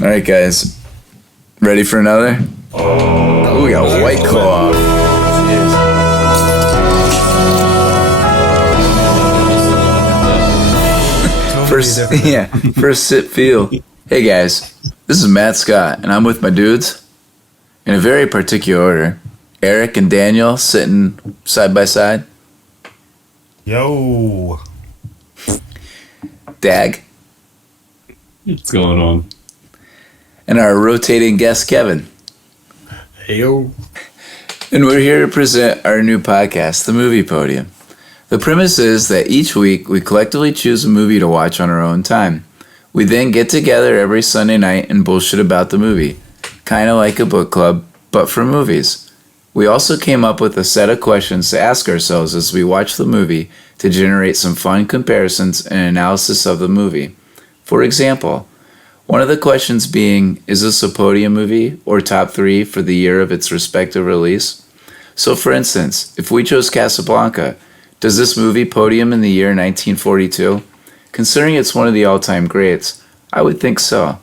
All right, guys. Ready for another? Oh, we got White Claw. First sip feel. Hey, guys. This is Matt Scott, and I'm with my dudes in a very particular order. Eric and Daniel sitting side by side. Yo. Dag. What's going on? And our rotating guest, Kevin. Heyo. And we're here to present our new podcast, The Movie Podium. The premise is that each week we collectively choose a movie to watch on our own time. We then get together every Sunday night and bullshit about the movie. Kind of like a book club, but for movies. We also came up with a set of questions to ask ourselves as we watch the movie to generate some fun comparisons and analysis of the movie. For example, one of the questions being, is this a Podium movie or top 3 for the year of its respective release? So for instance, if we chose Casablanca, does this movie podium in the year 1942? Considering it's one of the all-time greats, I would think so.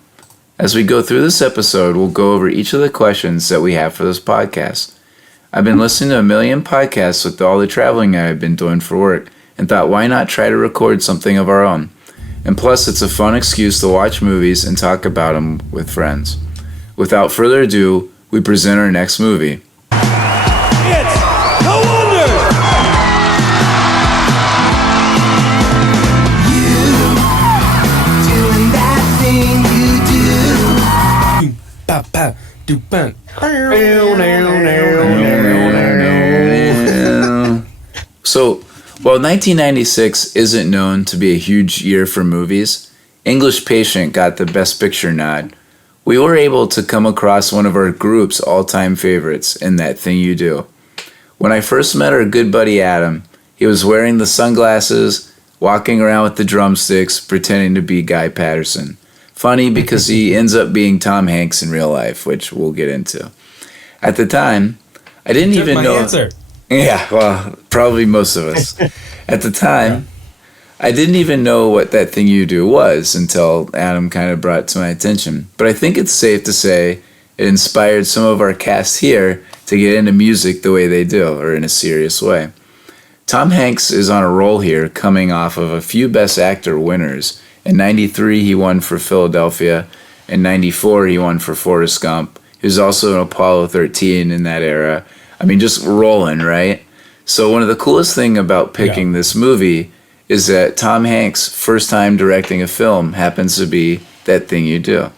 As we go through this episode, we'll go over each of the questions that we have for this podcast. I've been listening to a million podcasts with all the traveling I've been doing for work and thought, why not try to record something of our own? And plus, it's a fun excuse to watch movies and talk about them with friends. Without further ado, we present our next movie. It's The Oneders! You doing that thing you do. Pa pa do pan. So, while 1996 isn't known to be a huge year for movies, English Patient got the Best Picture nod. We were able to come across one of our group's all-time favorites in That Thing You Do. When I first met our good buddy Adam, he was wearing the sunglasses, walking around with the drumsticks, pretending to be Guy Patterson. Funny because he ends up being Tom Hanks in real life, which we'll get into. At the time, I didn't even know... Answer. Yeah, well, probably most of us. At the time, I didn't even know what That Thing You Do was until Adam kind of brought it to my attention. But I think it's safe to say it inspired some of our cast here to get into music the way they do, or in a serious way. Tom Hanks is on a roll here, coming off of a few Best Actor winners. In 93, he won for Philadelphia. In 94, he won for Forrest Gump. He was also in Apollo 13 in that era. I mean, just rolling, right? So one of the coolest thing about picking this movie is that Tom Hanks' first time directing a film happens to be That Thing You Do.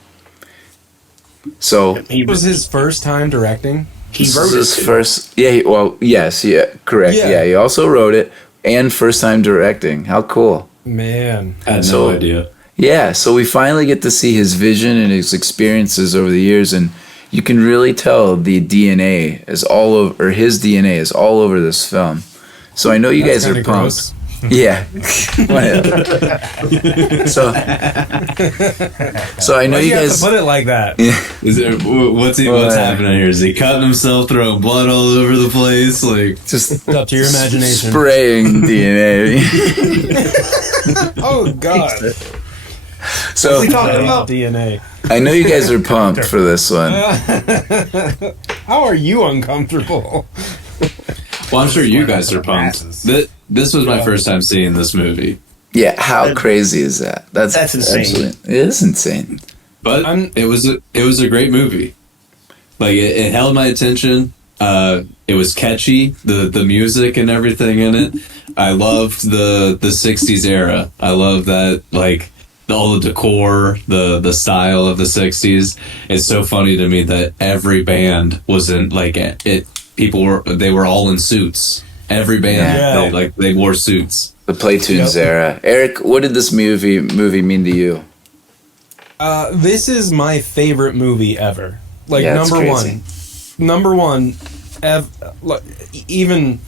So It was his first time directing. He wrote his first. Yeah. Correct. Yeah, he also wrote it and first time directing. How cool! Man, I had no idea. Yeah. So we finally get to see his vision and his experiences over the years, and you can really tell the DNA is all over, or his DNA is all over this film. So I know you guys are pumped. Gross. Yeah. so I know you guys have to put it like that. Yeah. Is there, what's happening here? Is he cutting himself, throwing blood all over the place? Like, just It's up to your imagination. spraying DNA. Oh God. So We talking about DNA. I know you guys are pumped for this one. How are you uncomfortable? well, I'm sure you guys are pumped. This was my first time seeing this movie, Yeah, how crazy is that? That's insane. Absolutely, it is insane. but it was a great movie. Like it held my attention. It was catchy, the music and everything in it. I loved the 60s era. I love that, like, all the decor, the style of the 60s. It's so funny to me that every band was in, like, they were all in suits. Every band, they wore suits. The Playtunes era. Eric, what did this movie mean to you? This is my favorite movie ever. Like, Yeah, it's number one, even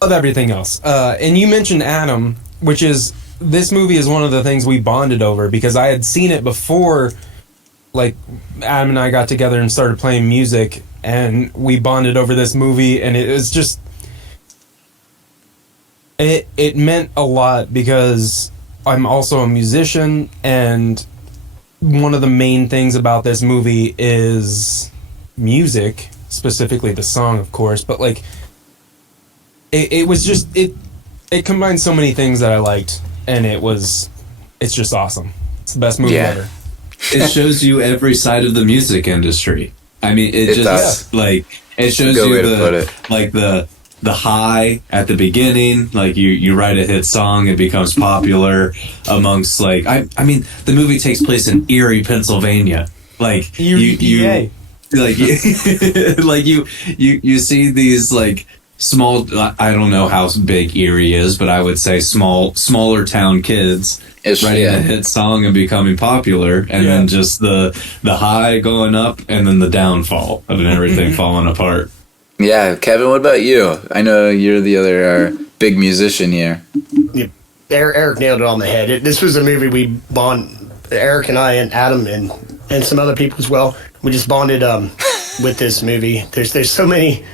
of everything else. And you mentioned Adam, which is, this movie is one of the things we bonded over because I had seen it before, like, Adam and I got together and started playing music, and we bonded over this movie, and it was just, it meant a lot because I'm also a musician, and one of the main things about this movie is music, specifically the song, of course, but like it was just it combined so many things that I liked, and it's just awesome. It's the best movie ever. It shows you every side of the music industry. I mean, it just does. like it shows Good way you to put it. like the high at the beginning. Like you write a hit song, it becomes popular amongst like I mean the movie takes place in Erie, Pennsylvania. Like you like like you see these like small, I don't know how big Erie is, but I would say smaller town kids writing a hit song and becoming popular, and then just the high going up and then the downfall and everything falling apart. Yeah, Kevin, what about you? I know you're the other big musician here. Yeah, Eric nailed it on the head. This was a movie we bond, Eric and I and Adam and some other people as well. We just bonded with this movie. There's so many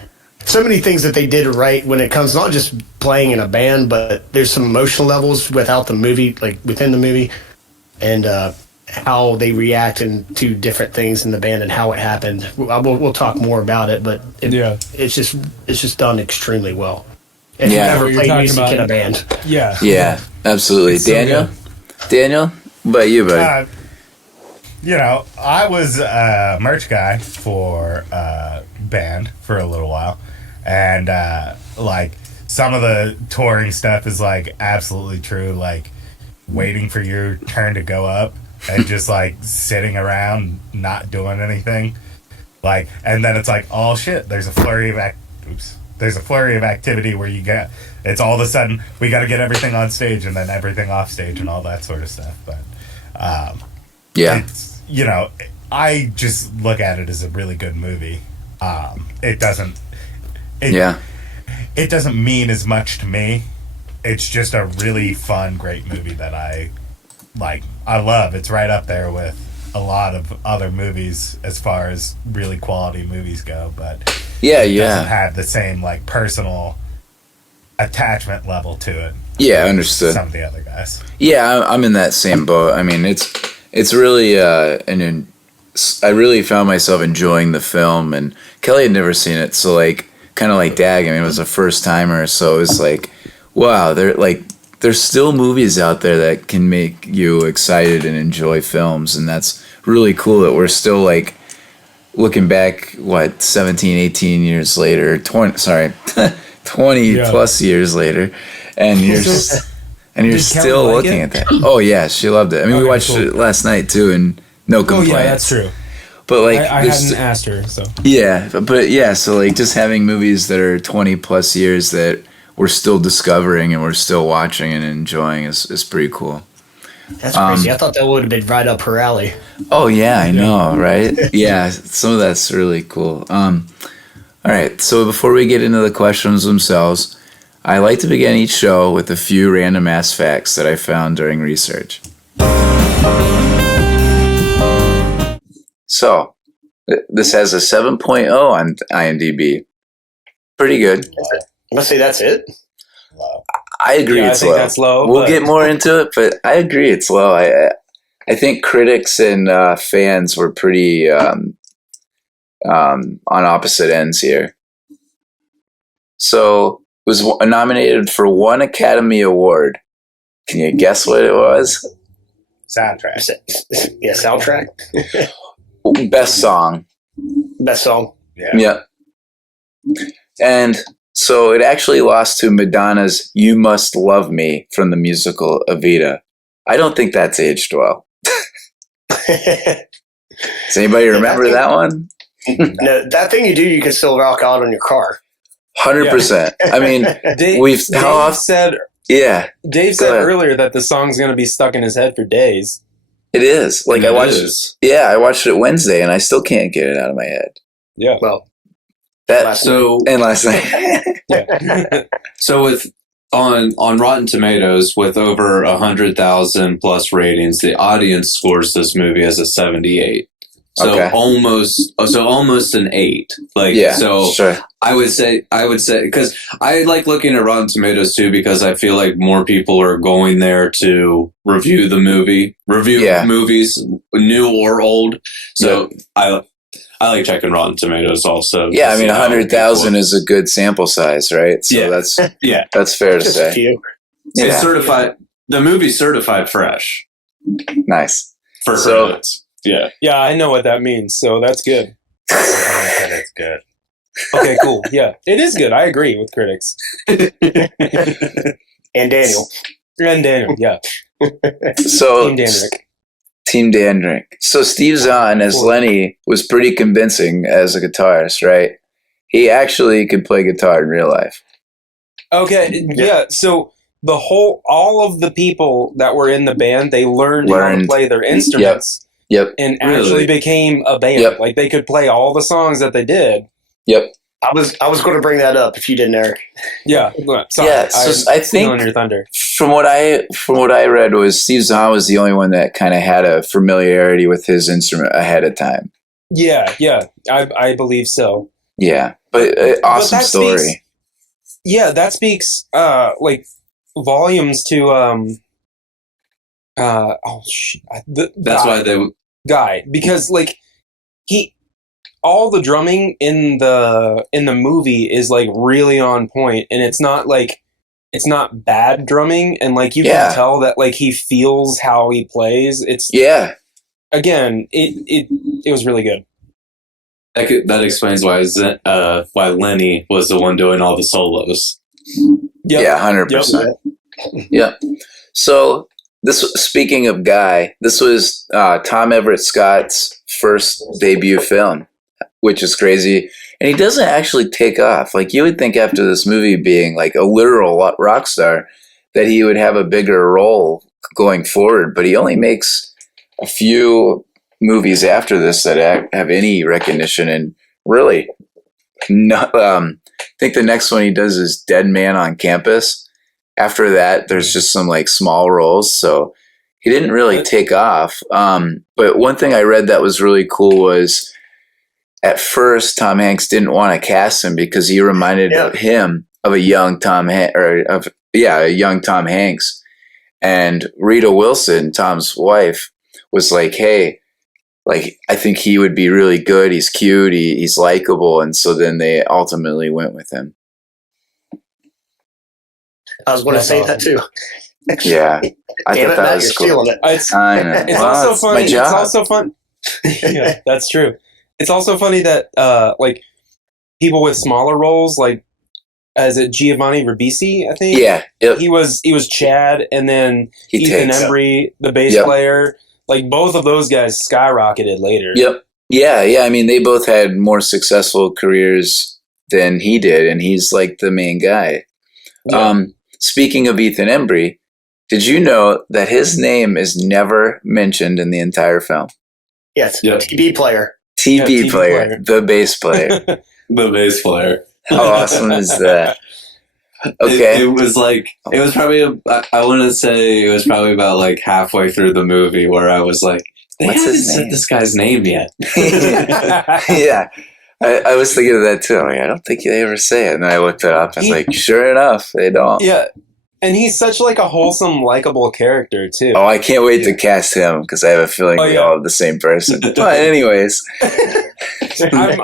things that they did right when it comes not just playing in a band, but there's some emotional levels without the movie, like within the movie, and how they react to different things in the band and how it happened. We'll talk more about it, but it's just done extremely well. If you've ever played music in a band, yeah, absolutely. So Daniel, what about you, buddy? I was a merch guy for band for a little while, and like some of the touring stuff is like absolutely true, like waiting for your turn to go up and just like sitting around not doing anything, like, and then it's like, oh shit, there's a flurry of activity where it's all of a sudden we got to get everything on stage and then everything off stage and all that sort of stuff. But it's, I just look at it as a really good movie. It doesn't mean as much to me. It's just a really fun, great movie that I love. It's right up there with a lot of other movies as far as really quality movies go, but it doesn't have the same like personal attachment level to it. Yeah, understood. Some of the other guys. Yeah, I'm in that same boat. I mean, it's really I really found myself enjoying the film, and Kelly had never seen it, so like kind of like Dag. I mean, it was a first timer, so it was like, wow, there's still movies out there that can make you excited and enjoy films, and that's really cool that we're still like looking back 17, 18 years later, 20 plus years later, and you're still looking at that. Oh yeah, she loved it. I mean, we watched it last night too, and no complaints. Oh yeah, that's true. But like, I hadn't asked her, so so like just having movies that are 20 plus years that we're still discovering and we're still watching and enjoying is pretty cool. That's crazy. I thought that would have been right up her alley. Oh yeah, I know, right? Yeah, some of that's really cool. All right, so before we get into the questions themselves, I like to begin each show with a few random ass facts that I found during research. So, this has a 7.0 on IMDb. Pretty good. Let's say that's it. I agree it's low. That's low. We'll get more into it, but I agree it's low. I think critics and fans were pretty on opposite ends here. So, it was nominated for one Academy Award. Can you guess what it was? Soundtrack. Yeah, soundtrack. Best song. Best song. Yeah. And so it actually lost to Madonna's You Must Love Me from the musical Evita. I don't think that's aged well. Does anybody remember that one? No, that thing you do, you can still rock out on your car. 100%. I mean, Dave said earlier that the song's going to be stuck in his head for days. It is. Like I watched it Wednesday and I still can't get it out of my head. Yeah. Well, last night. So with on Rotten Tomatoes with over 100,000 plus ratings, the audience scores this movie as a 78. So Okay. almost an 8. Like, Yeah, so sure. I would say, because I like looking at Rotten Tomatoes too, because I feel like more people are going there to review Yeah. movies, new or old. So I like checking Rotten Tomatoes also. Yeah, to I mean, see how 100,000 people- is a good sample size, right? So Yeah. that's Yeah. that's fair to Just a say. few. It's Yeah, certified. The movie's certified fresh nice. for So- credits. Yeah. Yeah, I know what that means, so that's good. It's good. Okay, cool. Yeah, it is good. I agree with critics. And Daniel. And Daniel, yeah. So Team Danrick. Team Dandrick. So Steve Zahn as Cool. Lenny was pretty convincing as a guitarist, right? He actually could play guitar in real life. Okay, yeah. So all of the people that were in the band, they learned how to play their instruments Yep, and Really? actually became a band. Yep. Like they could play all the songs that they did. yep. I was going to bring that up if you didn't, Eric. Yeah. Sorry, Yeah, so I think- on your thunder. From what I read was Steve Zahn was the only one that kind of had a familiarity with his instrument ahead of time. Yeah, I believe so. Yeah, but awesome that story. speaks- Yeah, that speaks like volumes to That's why they. guy, because like all the drumming in the movie is like really on point, and it's not bad drumming, and like you Yeah. can tell that like he feels how he plays. It's Yeah, again, it was really good. That explains why Lenny was the one doing all the solos. Yep. yeah, 100%. Yep. So speaking of Guy, this was Tom Everett Scott's first debut film, which is crazy. And he doesn't actually take off. Like you would think after this movie being like a literal rock star that he would have a bigger role going forward, but he only makes a few movies after this that have any recognition, and really not, I think the next one he does is Dead Man on Campus. After that, there's just some like small roles, so he didn't really take off. But one thing I read that was really cool was at first Tom Hanks didn't want to cast him because he reminded him of a young Tom a young Tom Hanks. And Rita Wilson, Tom's wife, was like, "Hey, like I think he would be really good. He's cute. He's likable." And so then they ultimately went with him. I was going to say that too. Yeah, I Damn thought it, that Matt, was you're cool. stealing it. I know. It's Well, also it's funny. my job. It's also fun. Yeah, that's true. It's also funny that like people with smaller roles, like as it Giovanni Ribisi, I think. Yeah, yep. He was Chad, and then He Ethan takes up. Embry, the bass Yep. player. Like both of those guys skyrocketed later. Yep. Yeah. I mean, they both had more successful careers than he did, and he's like the main guy. Yeah. Speaking of Ethan Embry, did you know that his name is never mentioned in the entire film? Yes, Yeah. TV player. TV TV player, player. the bass player. The bass player. How awesome is that? Okay. It was like, it was probably, I want to say it was probably about like halfway through the movie where I was like, they What's haven't his said name? this guy's name yet. Yeah. I was thinking of that too. Like, I don't think they ever say it. And then I looked it up and I was like, sure enough, they don't. Yeah. And he's such like a wholesome, likable character too. Oh, I can't wait to cast him because I have a feeling we all have the same person. But anyways, I'm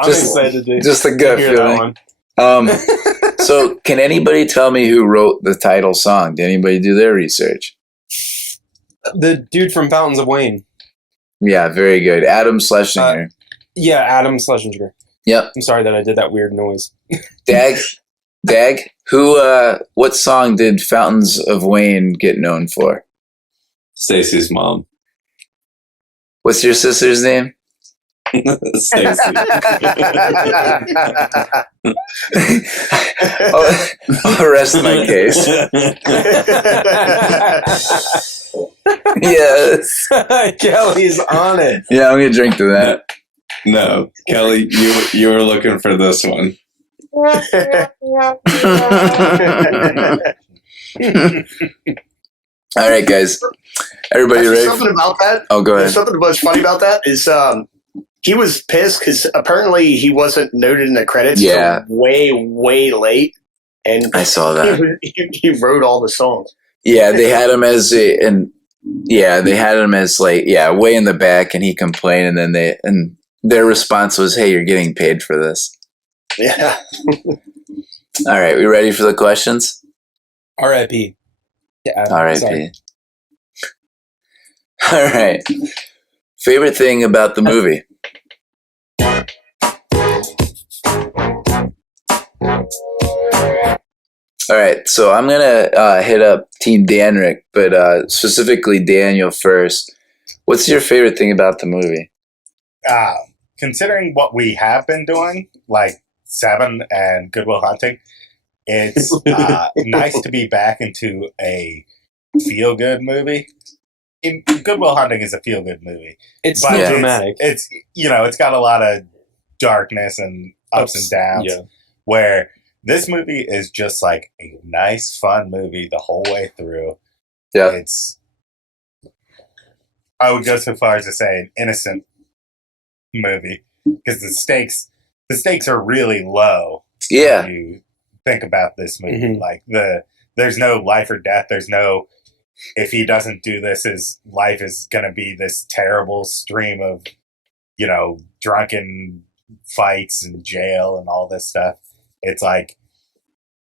just- excited to just a gut hear that feeling. one. So can anybody tell me who wrote the title song? Did anybody do their research? The dude from Fountains of Wayne. Yeah, very good. Adam Schlesinger. Yeah, Adam Schlesinger. Yep. I'm sorry that I did that weird noise. Dag, who, what song did Fountains of Wayne get known for? Stacy's mom. What's your sister's name? Stacy. I'll rest my case. Yes. Kelly's on it. Yeah, I'm gonna drink to that. No, Kelly, you were looking for this one. All right, guys. Everybody Actually, ready? something about that. Oh, go ahead. Something that's funny about that is he was pissed because apparently he wasn't noted in the credits Yeah. till way late, and I saw that. he wrote all the songs. Yeah, they had him as they had him as like way in the back, and he complained, and then their response was, "Hey, you're getting paid for this." Yeah. All right, we ready for the questions? R.I.P. Yeah, R.I.P. All right. Favorite thing about the movie? All right, so I'm gonna hit up Team Danrick, but specifically Daniel first. What's your favorite thing about the movie? Considering what we have been doing, like Seven and Good Will Hunting, it's nice to be back into a feel-good movie. Good Will Hunting is a feel-good movie. It's But not dramatic. It's it's got a lot of darkness and ups and downs. Yeah. Where this movie is just like a nice, fun movie the whole way through. Yeah, It's, I would go so far as to say, an innocent movie because the stakes are really low. yeah, When you think about this movie, Mhm. like there's no life or death. There's no, if he doesn't do this, his life is going to be this terrible stream of, drunken fights and jail and all this stuff. It's like,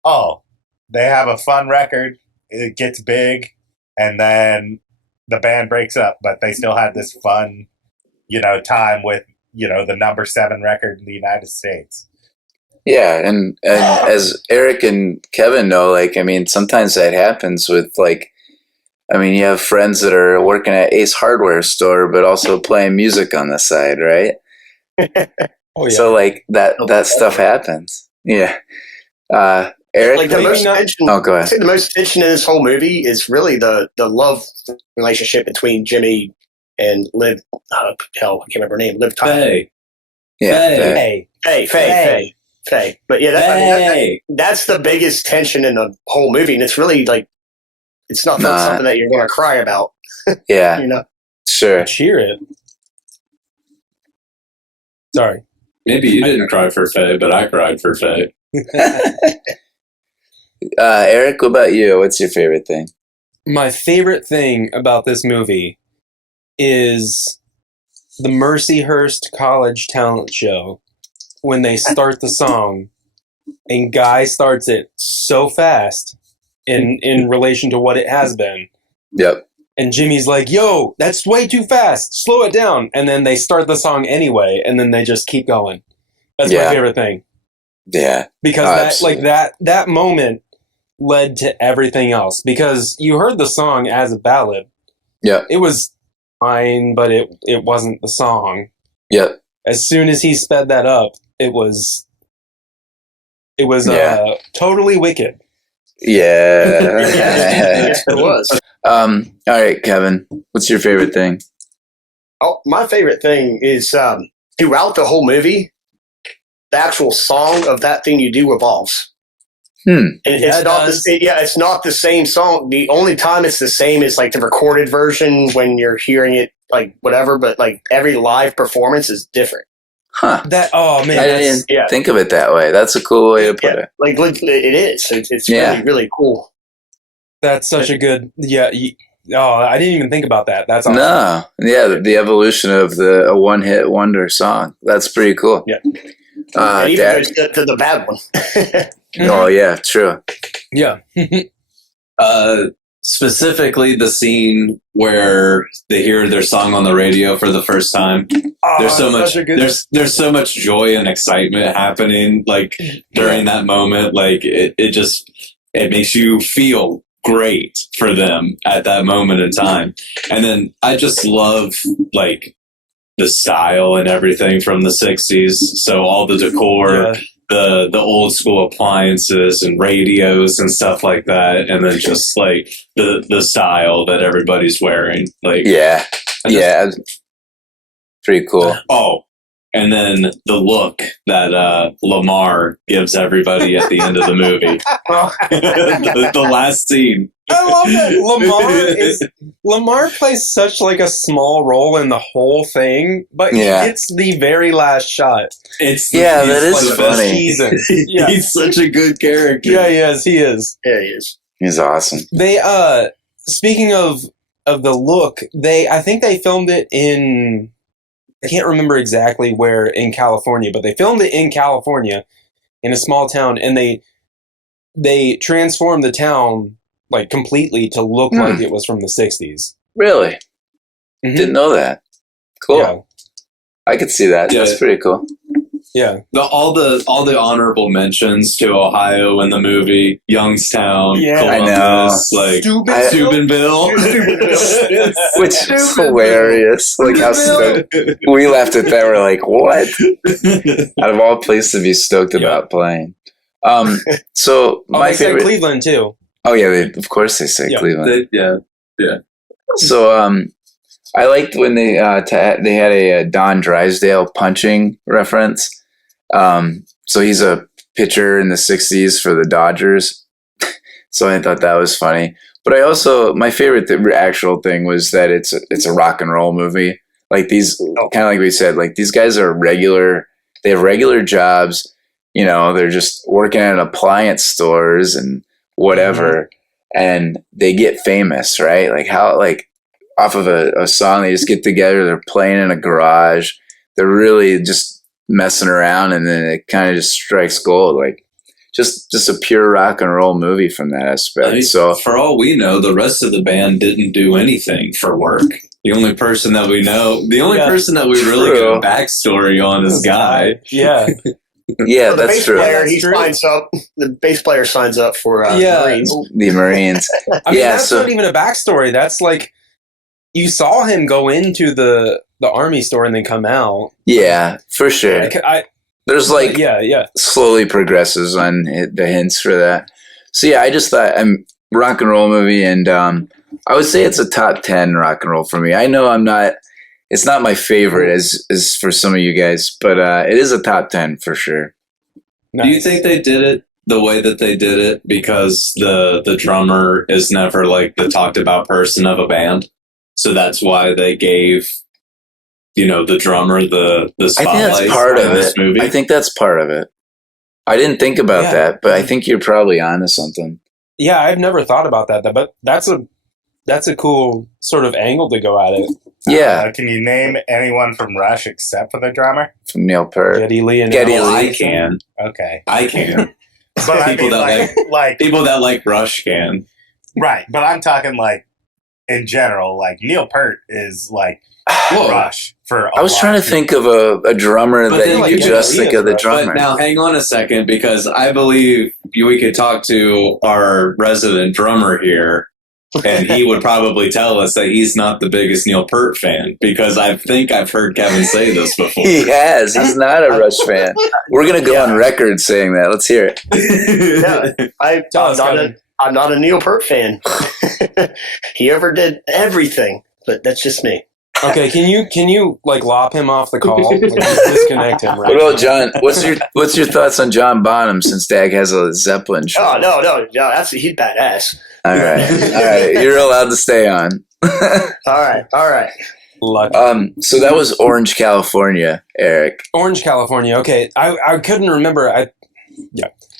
oh, they have a fun record. It gets big, and then the band breaks up, but they still had this fun, time with, the number 7 record in the United States. yeah. And as Eric and Kevin know, sometimes that happens with you have friends that are working at Ace Hardware store, but also playing music on the side, right? Oh, yeah. So that stuff happens. Yeah. Eric, Like the most tension. oh, go I'd ahead. say the most tension in this whole movie is really the love relationship between Jimmy and Liv. I can't remember her name. Liv Tyler. Faye. Yeah. Faye. Faye. Faye. But yeah, that's the biggest tension in the whole movie, and it's really it's not something that you're going to cry about. Yeah. Sure. Cheer it. Sorry. Maybe you didn't cry for Faye, but I cried for Faye. Eric, what about you? What's your favorite thing? My favorite thing about this movie is the Mercyhurst College talent show when they start the song and Guy starts it so fast in relation to what it has been. Yep. And Jimmy's like, yo, that's way too fast. Slow it down. And then they start the song anyway, and then they just keep going. That's my favorite thing. Yeah. Because that moment led to everything else. Because you heard the song as a ballad. Yep. It was fine, but it wasn't the song. Yep. As soon as he sped that up, it was totally wicked. Yeah. Yes, it was. All right, Kevin, what's your favorite thing? Oh, my favorite thing is throughout the whole movie, the actual song of that thing you do evolves. And it's not the same song. The only time it's the same is the recorded version when you're hearing it, whatever. But every live performance is different. Huh. Oh man, I didn't think of it that way. That's a cool way to put it. It is. It's really, really cool. That's such a good. Yeah. I didn't even think about that. That's awesome. No. Yeah, the evolution of a one-hit wonder song. That's pretty cool. Yeah. And even goes to the bad one. Oh, yeah, true. Yeah. Specifically the scene where they hear their song on the radio for the first time. There's so much there's so much joy and excitement happening during that moment. It makes you feel great for them at that moment in time. And then I just love the style and everything from the 60s. So all the decor, the old school appliances and radios and stuff like that, and then just the style that everybody's wearing. Pretty cool. Oh, And then the look that Lamar gives everybody at the end of the movie. the last scene. I love that Lamar plays such like a small role in the whole thing, but he gets the very last shot. That is funny. Yeah. He's such a good character. Yeah, he is. Yeah, he is. He's awesome. They speaking of the look, I think they filmed it in, I can't remember exactly where in California, but they filmed it in California in a small town, and they transformed the town like completely to look like it was from the 60s. Really? Mm-hmm. Didn't know that. Cool. Yeah. I could see that. Yeah. That's pretty cool. Yeah. All the honorable mentions to Ohio in the movie, Youngstown, Columbus, like Steubenville. Which is hilarious. Like how stoked we left it there. We're like, what? Out of all places to be stoked about playing. So my favorite, say Cleveland too. Oh yeah, of course they say Cleveland. Yeah. So I liked when they had a Don Drysdale punching reference. So he's a pitcher in the 60s for the Dodgers. So I thought that was funny. But I also, my favorite actual thing was that it's a rock and roll movie. Like these, kind of like we said, like these guys are they have regular jobs. You know, they're just working at appliance stores and whatever. And they get famous, right? Like how, like off of a song, they just get together, they're playing in a garage. They're really just messing around, and then it kind of just strikes gold. Like just a pure rock and roll movie from that aspect. I mean, so for all we know, the rest of the band didn't do anything for work. The only person that we know, person that we really get a backstory on is Guy. Yeah. Yeah, so the that's bass true. Player, signs up. The bass player signs up for Marines. The Marines. I mean, that's not even a backstory. That's like you saw him go into the army store and then come out. Yeah, for sure. There's like slowly progresses on the hints for that. So yeah, I just thought rock and roll movie, and I would say it's a top 10 rock and roll for me. I know it's not my favorite as for some of you guys, but it is a top 10 for sure. Nice. Do you think they did it the way that they did it because the drummer is never like the talked about person of a band? So that's why they gave, the drummer the spotlight. I think that's part of this movie. I think that's part of it. I didn't think about that, but I think you're probably onto something. Yeah, I've never thought about that, but that's a cool sort of angle to go at it. Yeah. Can you name anyone from Rush except for the drummer? From Neil Peart. Geddy Lee. I can. Okay. I can. But people that like people that like Rush can. Right, but I'm talking like in general, like Neil Peart is like Rush for. I was trying to think of a drummer that you could just think of the drummer. But now, hang on a second, because I believe we could talk to our resident drummer here, and he would probably tell us that he's not the biggest Neil Peart fan, because I think I've heard Kevin say this before. He has. He's not a Rush fan. We're going to go on record saying that. Let's hear it. I'm not a Neil Peart fan. He overdid everything, but that's just me. Okay, can you like lop him off the call? Like, disconnect him. Right what about John? What's your thoughts on John Bonham since Dag has a Zeppelin show? Oh no, he's badass. All right, you're allowed to stay on. All right. Lucky. So that was Orange, California, Eric. Orange, California. Okay, I couldn't remember.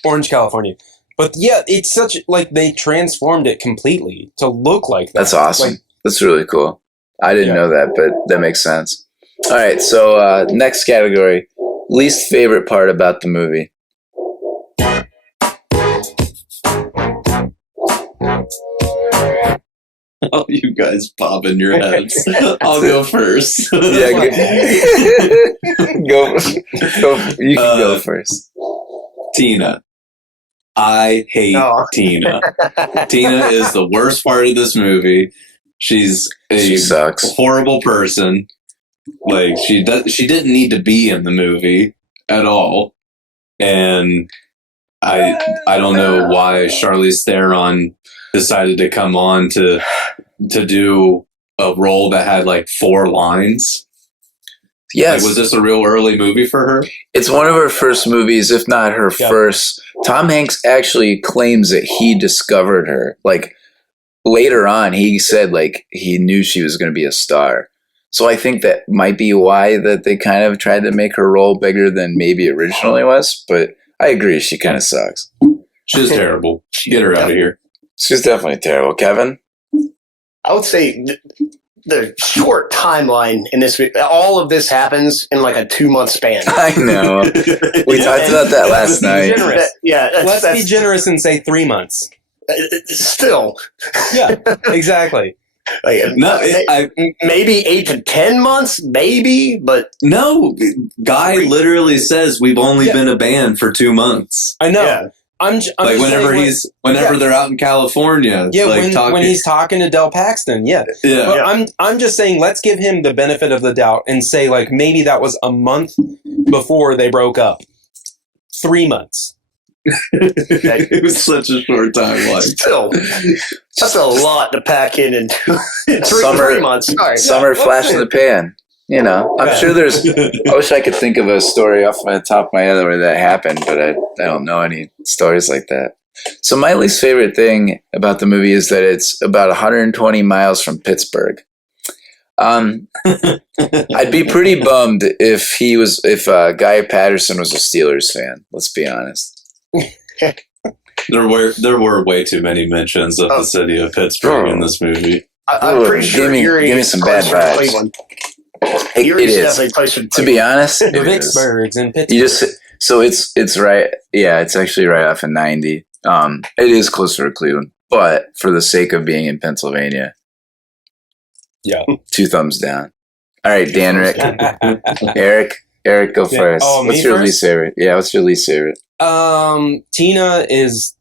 Orange, California. But yeah, it's such like they transformed it completely to look like that. That's awesome. Like, that's really cool. I didn't know that, but that makes sense. All right, so next category, least favorite part about the movie. Oh, you guys bobbing your heads. I'll go first. Yeah, go. You can go first. Tina. I hate Tina. Tina is the worst part of this movie. She sucks. Horrible person. Like she didn't need to be in the movie at all. And I don't know why Charlize Theron decided to come on to do a role that had like 4 lines. Yes. Like, was this a real early movie for her? It's one of her first movies, if not her first. Tom Hanks actually claims that he discovered her. Like, later on, he said, like, he knew she was going to be a star. So I think that might be why that they kind of tried to make her role bigger than maybe originally was. But I agree, she kind of sucks. She's terrible. Get her out of here. She's definitely terrible. Kevin? I would say the short timeline in this, all of this happens in like a 2-month span. I know. We talked about that last night. Let's be generous and say 3 months. Still. Yeah, exactly. Like, maybe 8 to 10 months, maybe, but no. Guy literally says we've only been a band for 2 months. I know. Yeah. I'm like whenever they're out in California. Yeah, like when he's talking to Del Paxton, yeah. But I'm just saying, let's give him the benefit of the doubt and say, like, maybe that was a month before they broke up. 3 months. It was such a short timeline. Still, that's a lot to pack in 3 months. Sorry. Summer flash in the pan. You know, I'm sure there's. I wish I could think of a story off the top of my head where that happened, but I don't know any stories like that. So my least favorite thing about the movie is that it's about 120 miles from Pittsburgh. I'd be pretty bummed if Guy Patterson was a Steelers fan. Let's be honest. There were way too many mentions of the city of Pittsburgh in this movie. I'm pretty sure give me some bad vibes. Cleveland. It is. To be honest, the Vicksburg's in Pittsburgh. It's right. Yeah, it's actually right off of 90. It is closer to Cleveland, but for the sake of being in Pennsylvania, 2 thumbs down. All right, Dan, Rick, Eric, go first. Oh, what's your least favorite? Yeah, what's your least favorite? Tina is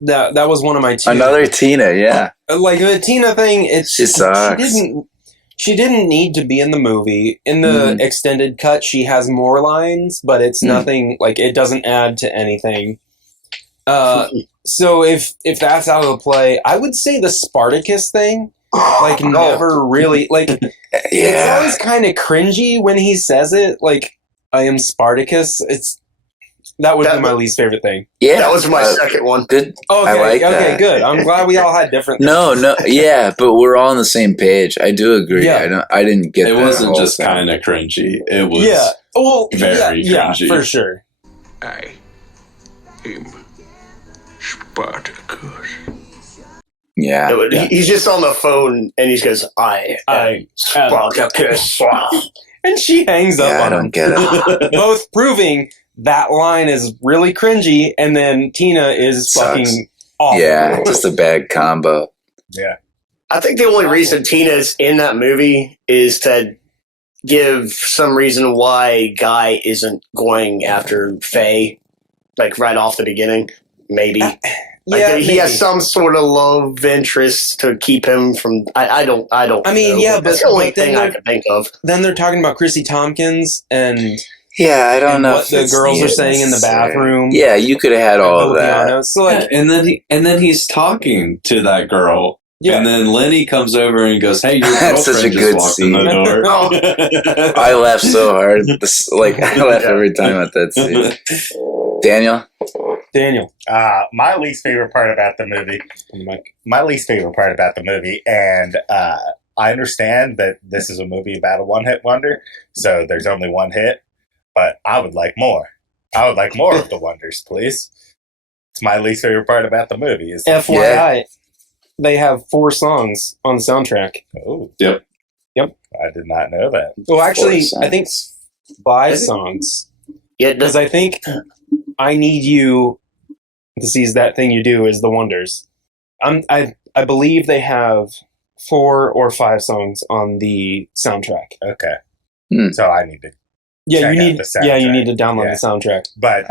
that was one of my two. Another Tina, yeah. Like the Tina thing, she sucks. She didn't need to be in the movie. In the extended cut, she has more lines, but it's nothing, like, it doesn't add to anything. So if that's out of the play, I would say the Spartacus thing, like, never really, like, it's always kind of cringy when he says it, like, I am Spartacus. That would be my least favorite thing. Yeah, that was my second one. Good. Okay, I like that. Good. I'm glad we all had different things. No, yeah, but we're all on the same page. I do agree. Yeah. I didn't get it. It wasn't just kind of cringy. It was very cringy. For sure. I am Spartacus. Yeah. He's just on the phone and he goes, I am Spartacus. And she hangs up on him. I don't get it. Both proving that line is really cringy, and then Tina is fucking awful. Yeah, just a bad combo. Yeah. I think the only reason Tina's in that movie is to give some reason why Guy isn't going after Faye, like right off the beginning. Maybe. He has some sort of love interest to keep him from. I don't. I mean, know, yeah, but that's the only thing I can think of. Then they're talking about Chrissy Tompkins and. Yeah, I don't know what the girls are saying in the bathroom. Yeah, you could have had all of that. So like, and then he's talking to that girl. Yeah. And then Lenny comes over and goes, "Hey, your girlfriend just walked in the door." I laugh so hard. I laugh every time at that scene. Daniel. My least favorite part about the movie. And I understand that this is a movie about a one-hit wonder, so there's only one hit. But I would like more. I would like more of the Wonders, please. It's my least favorite part about the movie. Is FYI, they have 4 songs on the soundtrack. Oh. Yep. I did not know that. Well, actually, I think 5 songs. Yeah, because I think I Need You, parentheses, That Thing You Do is the Wonders. I believe they have 4 or 5 songs on the soundtrack. Okay. So I need to you need to download the soundtrack. But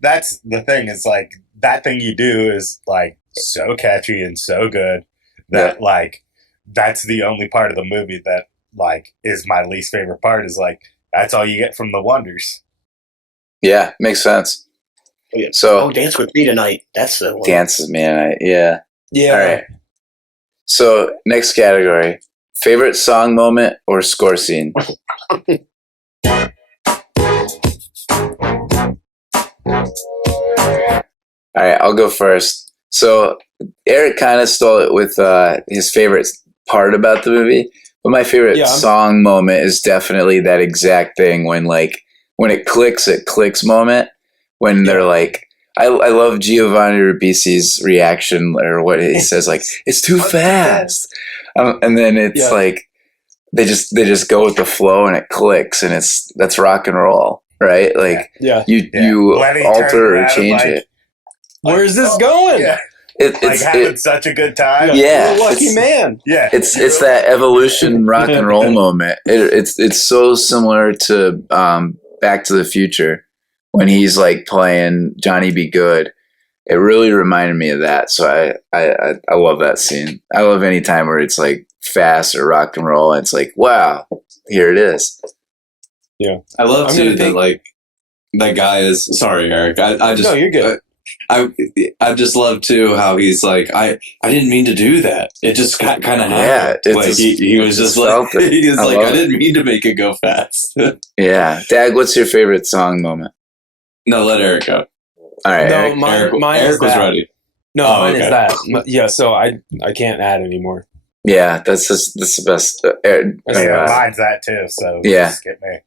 that's the thing, is like That Thing You Do is like so catchy and so good that like that's the only part of the movie that like is my least favorite part, is like that's all you get from the Wonders. Yeah, makes sense. So Dance With Me Tonight. That's the one. Dance With Me Tonight. Yeah. Yeah. All right. So next category: favorite song moment or score scene. All right, I'll go first. So Eric kind of stole it with his favorite part about the movie, but my favorite song moment is definitely that exact thing when it clicks moment when they're like. I love Giovanni Ribisi's reaction or what he says, like, it's too fast. And then it's like they just go with the flow and it clicks and that's rock and roll, right? Like you alter or change it. Where's this going? Yeah. It's having such a good time. Yeah, you're a lucky man. Yeah, it's that evolution rock and roll moment. It's so similar to Back to the Future. When he's like playing Johnny Be Good, it really reminded me of that. So I love that scene. I love any time where it's like fast or rock and roll. And it's like, wow, here it is. Yeah, I love too that like that guy is. Sorry, Eric. I just no, you're good. I just love too how he's like I didn't mean to do that. It just kind of happened. Yeah, like he was just like he was like I didn't mean to make it go fast. Yeah, Dag, what's your favorite song moment? No, let Eric go. All right, No, Eric. mine Eric is was that. ready. No, mine okay. is that. Yeah, so I can't add anymore. Yeah, that's the best. Mine's that too. So skip me.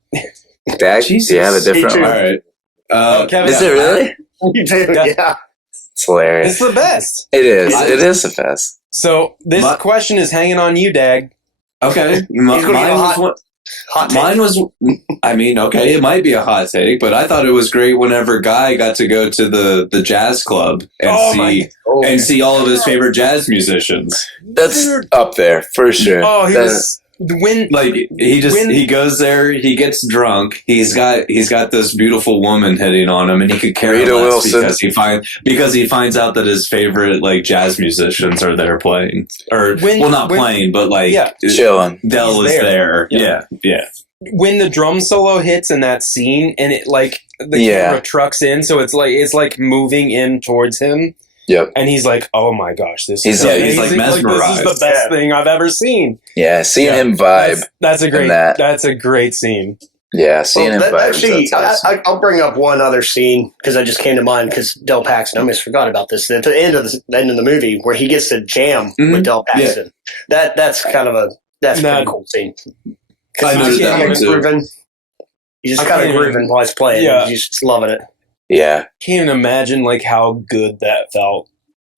Dag, do you have a different one? All right. Kevin, Is it really? You do, yeah. It's hilarious. It's the best. It is. It is the best. So this question is hanging on you, Dag. Okay, mine was. I mean, okay, it might be a hot take, but I thought it was great whenever Guy got to go to the jazz club and see all of his favorite jazz musicians. That's up there for sure. Oh, he goes there, he gets drunk, he's got this beautiful woman hitting on him, and he could carry Rita less Wilson. because he finds out that his favorite like jazz musicians are there playing, or playing, but like chilling. Del is there. Yeah. When the drum solo hits in that scene, and it like the camera trucks in, so it's like moving in towards him. Yep. And he's like, "Oh my gosh, this is amazing. He's like mesmerized. This is the best thing I've ever seen." Yeah, seeing him vibe. That's a great scene. Yeah, seeing him vibe. Actually, I'll bring up one other scene because I just came to mind because Del Paxton. I almost forgot about this. At the end of the movie, where he gets to jam with Del Paxton, that's kind of a pretty cool scene. I noticed that one too. He's just kind of grooving while he's playing. Yeah. He's just loving it. Yeah. Can't even imagine like how good that felt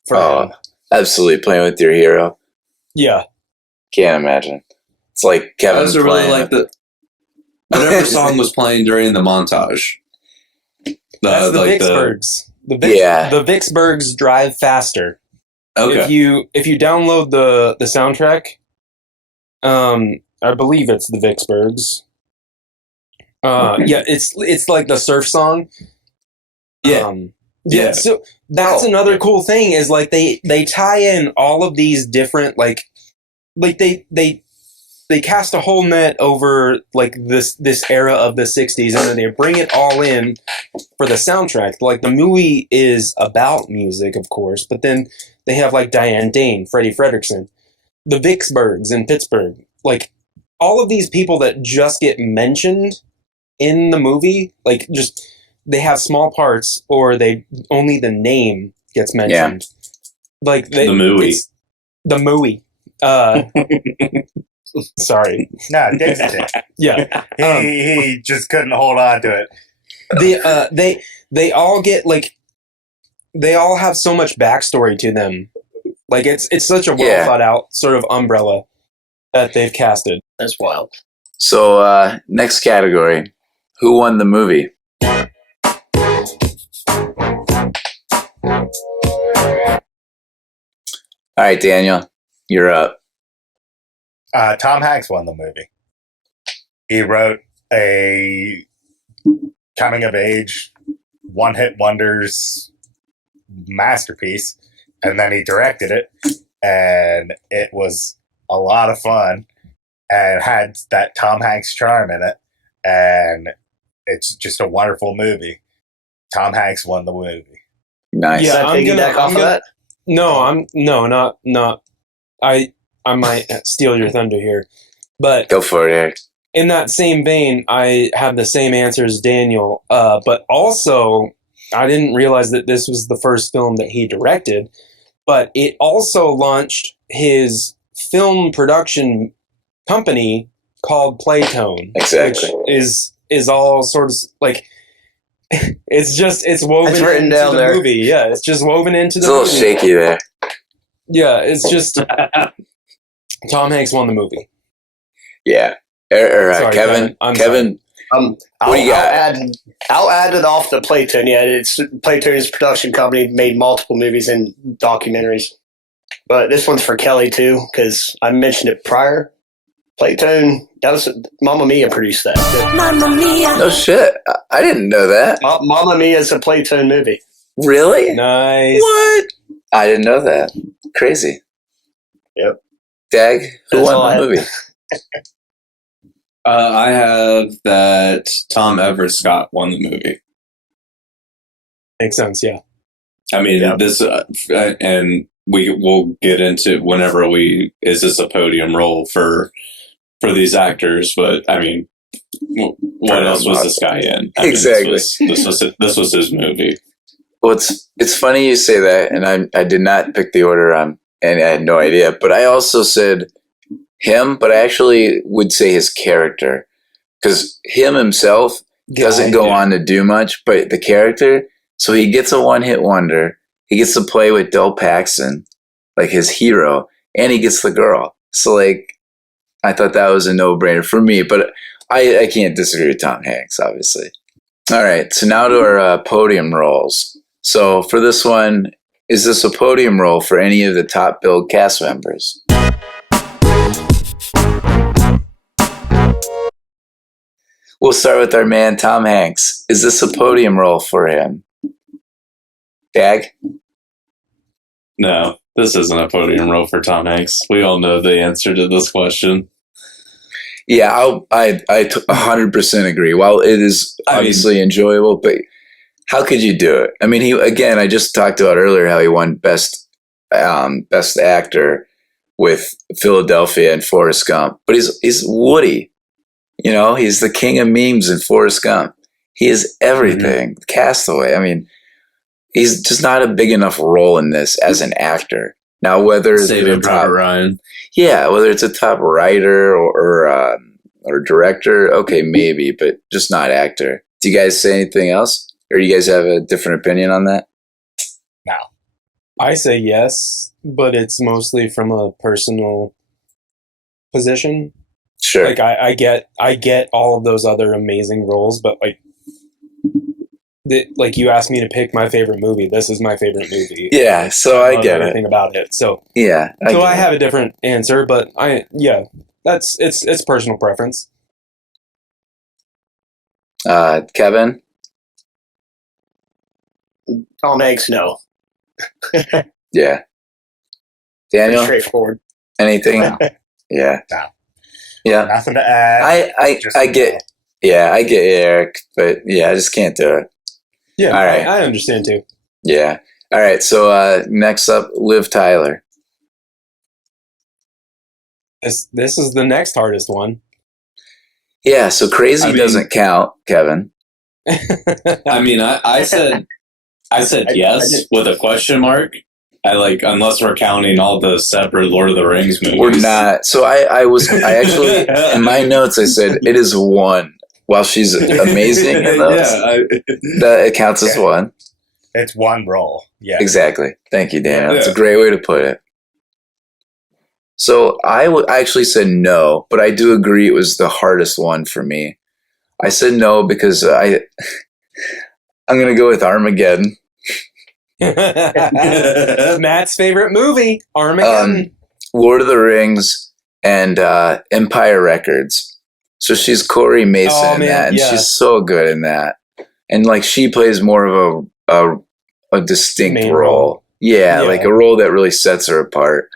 for him. Absolutely, playing with your hero. Yeah. Can't imagine. It's like Kevin. I also really like whatever song was playing during the montage. That's the Vicksburgs. The Vicksburgs Drive Faster. Okay. If you download the soundtrack, I believe it's the Vicksburgs. Yeah, it's like the surf song. Yeah. So that's another cool thing is like they tie in all of these different like they cast a whole net over like this era of the 60s, and then they bring it all in for the soundtrack. Like the movie is about music, of course, but then they have like Diane Dane, Freddie Fredrickson, the Vicksburgs in Pittsburgh, like all of these people that just get mentioned in the movie, like just they have small parts or they only the name gets mentioned. Yeah. Like the movie. The movie. Sorry. No, Dixon. Yeah. He just couldn't hold on to it. They all get like they all have so much backstory to them. Like it's such a well thought out sort of umbrella that they've casted. That's wild. So next category. Who won the movie? All right, Daniel, you're up. Tom Hanks won the movie. He wrote a coming of age, one hit wonders masterpiece, and then he directed it, and it was a lot of fun and had that Tom Hanks charm in it, and it's just a wonderful movie. Tom Hanks won the movie. Nice. Yeah, I'm gonna. Not. I might steal your thunder here, but go for it, Eric. in that same vein, I have the same answer as Daniel, but also I didn't realize that this was the first film that he directed, but it also launched his film production company called Playtone, Exactly. which is all sort of like it's woven It's written into down the there. movie. Yeah, it's just woven into It's the a little movie. shaky there. Yeah, it's just Tom Hanks won the movie. Yeah. Sorry, Kevin. I'm Kevin. What do you got? I'll add it off to Playtone. Yeah, it's Playtone's production company, made multiple movies and documentaries. But this one's for Kelly too, because I mentioned it prior. Playtone, that was Mamma Mia produced that. Mamma mia. No shit. I didn't know that. Mamma Mia is a Playtone movie. Really? Nice. What? I didn't know that. Crazy. Yep. Dag, who That's all won I the had. movie? I have that Tom Everett Scott won the movie. Makes sense, yeah. I mean, Yeah. this, and we'll get into whenever is this a podium role for these actors? But I mean, what else was this guy in? I mean, Exactly. This was his movie. Well, it's funny you say that, and I did not pick the order and I had no idea. But I also said him, but I actually would say his character, because him himself doesn't go on to do much, but the character. So he gets a one-hit wonder. He gets to play with Del Paxton, like his hero, and he gets the girl. So like, I thought that was a no-brainer for me. But I can't disagree with Tom Hanks, obviously. All right, so now to our podium roles. So for this one, is this a podium role for any of the top billed cast members? We'll start with our man, Tom Hanks. Is this a podium role for him? Dag? No, this isn't a podium role for Tom Hanks. We all know the answer to this question. Yeah, I 100% agree. While it is obviously enjoyable, but how could you do it? I mean, I just talked about earlier how he won best actor with Philadelphia and Forrest Gump, but he's Woody. You know, he's the king of memes in Forrest Gump. He is everything. Mm-hmm. Castaway. I mean, he's just not a big enough role in this as an actor. Now, whether Saving Private Ryan. Yeah, whether it's a top writer or director, okay, maybe, but just not actor. Do you guys say anything else? Or you guys have a different opinion on that? No. I say yes, but it's mostly from a personal position. Sure. Like I get all of those other amazing roles, but like you asked me to pick my favorite movie. This is my favorite movie. Yeah, so I get everything about it. So yeah, I have a different answer, but it's personal preference. Kevin? Tom Hanks, no. Yeah. Daniel? Pretty straightforward. Anything? No. Yeah. No. Yeah. Nothing to add. I get Eric, but yeah, I just can't do it. Yeah, all right. I understand too. Yeah. All right, so next up, Liv Tyler. This is the next hardest one. Yeah, so Crazy doesn't count, Kevin. I mean, I said yes with a question mark. Unless we're counting all the separate Lord of the Rings movies. We're not. So I actually, in my notes, I said it is one. While she's amazing in those, that it counts as one. It's one role. Yeah. Exactly. Thank you, Dan. That's a great way to put it. So I actually said no, but I do agree it was the hardest one for me. I said no because I'm going to go with Armageddon. Matt's favorite movie, Armageddon. Lord of the Rings and Empire Records. So she's Corey Mason in that, and she's so good in that. And like she plays more of a distinct role. Yeah, like a role that really sets her apart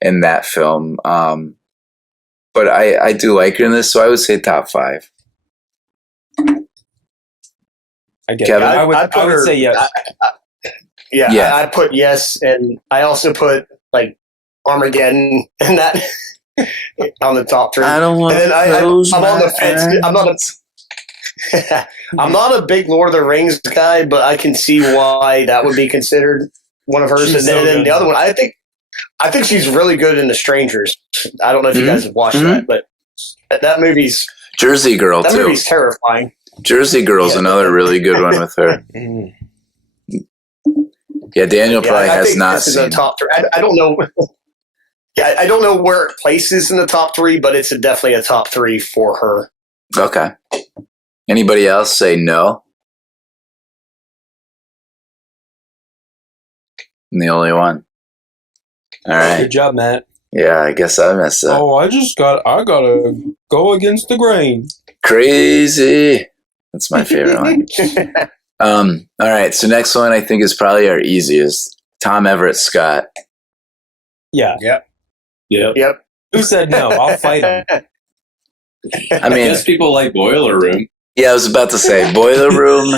in that film. But I do like her in this, so I would say top 5. I get Kevin? it. I would say yes. I put yes, and I also put like Armageddon in that. on the top three. I don't want And then I'm on the fence. hands. I'm not a big Lord of the Rings guy, but I can see why that would be considered one of hers. She's And then so the good. other one, I think she's really good in The Strangers. I don't know if you guys have watched that, but that movie's Jersey Girl too. movie's terrifying. Jersey Girl's another really good one with her. Mm. Yeah, Daniel probably I has think not this is seen. a top three. I don't know. Yeah, I don't know where it places in the top three, but it's definitely a top three for her. Okay. Anybody else say no? I'm the only one. All right. Good job, Matt. Yeah, I guess I messed up. Oh, I gotta go against the grain. Crazy. That's my favorite one. All right. So next one I think is probably our easiest. Tom Everett Scott. Yeah. Yep. Yep. Yep. Who said no? I'll fight him. I I mean, guess people like Boiler Room. yeah, I was about to say Boiler Room,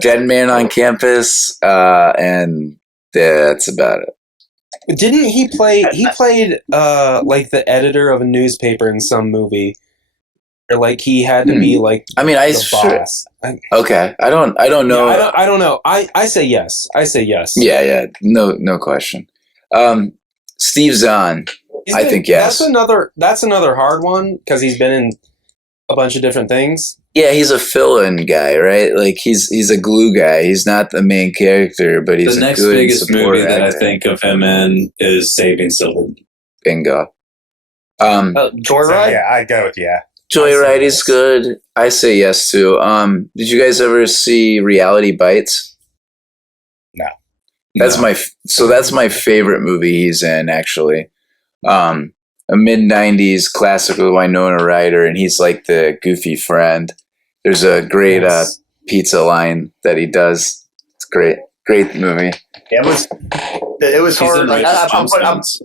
Dead Man on Campus, and that's about it. Didn't he play? He played like the editor of a newspaper in some movie, or like he had to be like I mean, the boss. Okay. I don't know. I don't know. I say yes. I say yes. Yeah. No question. Steve Zahn. I think yes. That's another hard one because he's been in a bunch of different things. Yeah, he's a fill-in guy, right? Like he's a glue guy. He's not the main character, but he's The a next good biggest support movie that I actor. think of him in is Saving Silver. Bingo. Joyride? So, yeah, I'd go with yeah. Joyride is good. I say yes too. Did you guys ever see Reality Bites? No. That's my favorite movie he's in, actually. A mid-90s classic with Winona Ryder, and he's like the goofy friend. There's a great Yes. pizza line that he does. It's great movie. It was He's hard. in Like, Righteous I'm- Gemstones.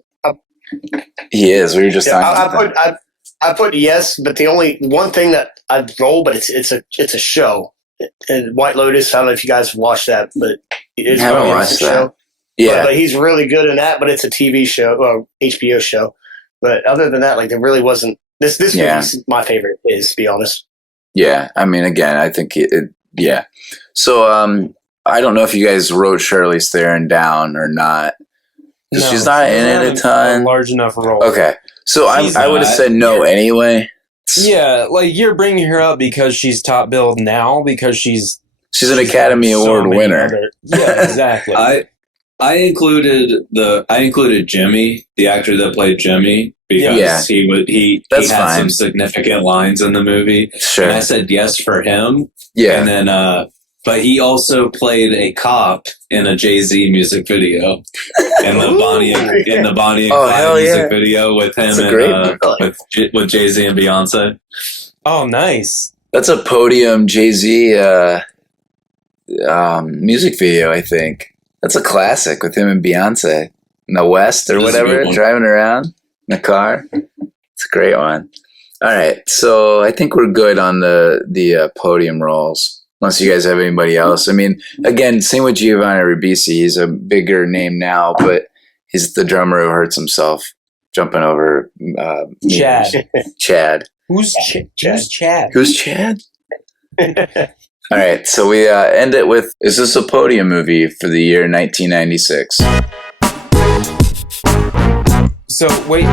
He is. We were just Yeah, talking about I put yes, but the only one thing that I'd roll, but it's a show. And White Lotus, I don't know if you guys have watched that, but it's I haven't really watched a that. show. Yeah. But he's really good in that, but it's a TV show, or HBO show. But other than that, like there really wasn't this Yeah. movie's my favorite is, to be honest. Yeah, I mean, again, I think yeah. So, I don't know if you guys wrote Charlize Theron down or not. No, She's not she in doesn't it a have ton. large enough role. Okay, so She's I would have not. said no anyway. Yeah, like you're bringing her up because she's top billed now because she's She's an Academy so Award many winner. Yeah, exactly. I included Jimmy, the actor that played Jimmy, because Yeah. he That's had fine. some significant lines in the movie. Sure. And I said yes for him. Yeah. And then but he also played a cop in a Jay-Z music video. In the Bonnie and Oh, Clyde hell music yeah. video with him That's a great and with Jay-Z and Beyonce. Oh, nice. That's a Podium Jay-Z music video, I think. That's a classic with him and Beyonce in the West or It is a whatever, good one. driving around in the car. It's a great one. All right, so I think we're good on the podium roles. Unless you guys have anybody else. I mean, again, same with Giovanni Ribisi. He's a bigger name now, but he's the drummer who hurts himself jumping over Chad. meters. Chad. Who's Chad? Who's Chad? All right, so we end it with, is this a podium movie for the year 1996? So wait,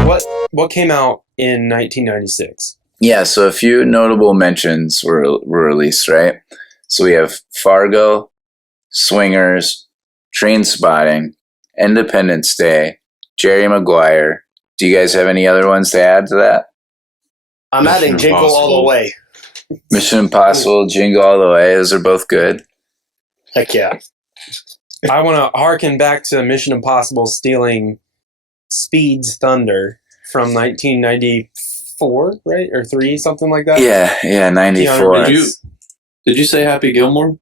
what came out in 1996? Yeah, so a few notable mentions were released, right? So we have Fargo, Swingers, Train Spotting, Independence Day, Jerry Maguire. Do you guys have any other ones to add to that? I'm adding Mission Jingle All the Impossible. Way. Mission Impossible, Jingle All the Way. Those are both good. Heck yeah. I want to harken back to Mission Impossible stealing Speed's Thunder from 1994, right? Or 3, something like that? Yeah, 94. Did you say Happy Gilmore?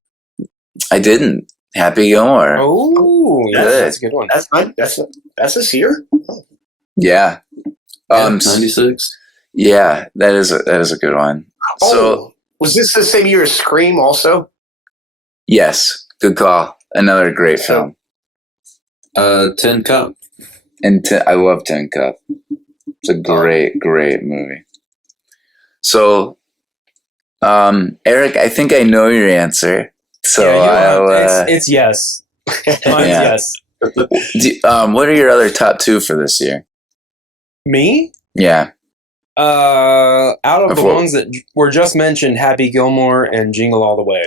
I didn't. Happy Gilmore. Oh, yeah, Good. that's a good one. That's this year. Yeah. 96. Yeah, that is a good one. So Was this the same year as Scream? Also, yes, good call. Another great film. 10 Cup. And I love Tin Cup. It's a great movie. So, Eric, I think I know your answer. So it's yes. Mine's Yeah. yes. what are your other top two for this year? Me? Yeah. Out of the Before- ones that were just mentioned, Happy Gilmore and Jingle All the Way.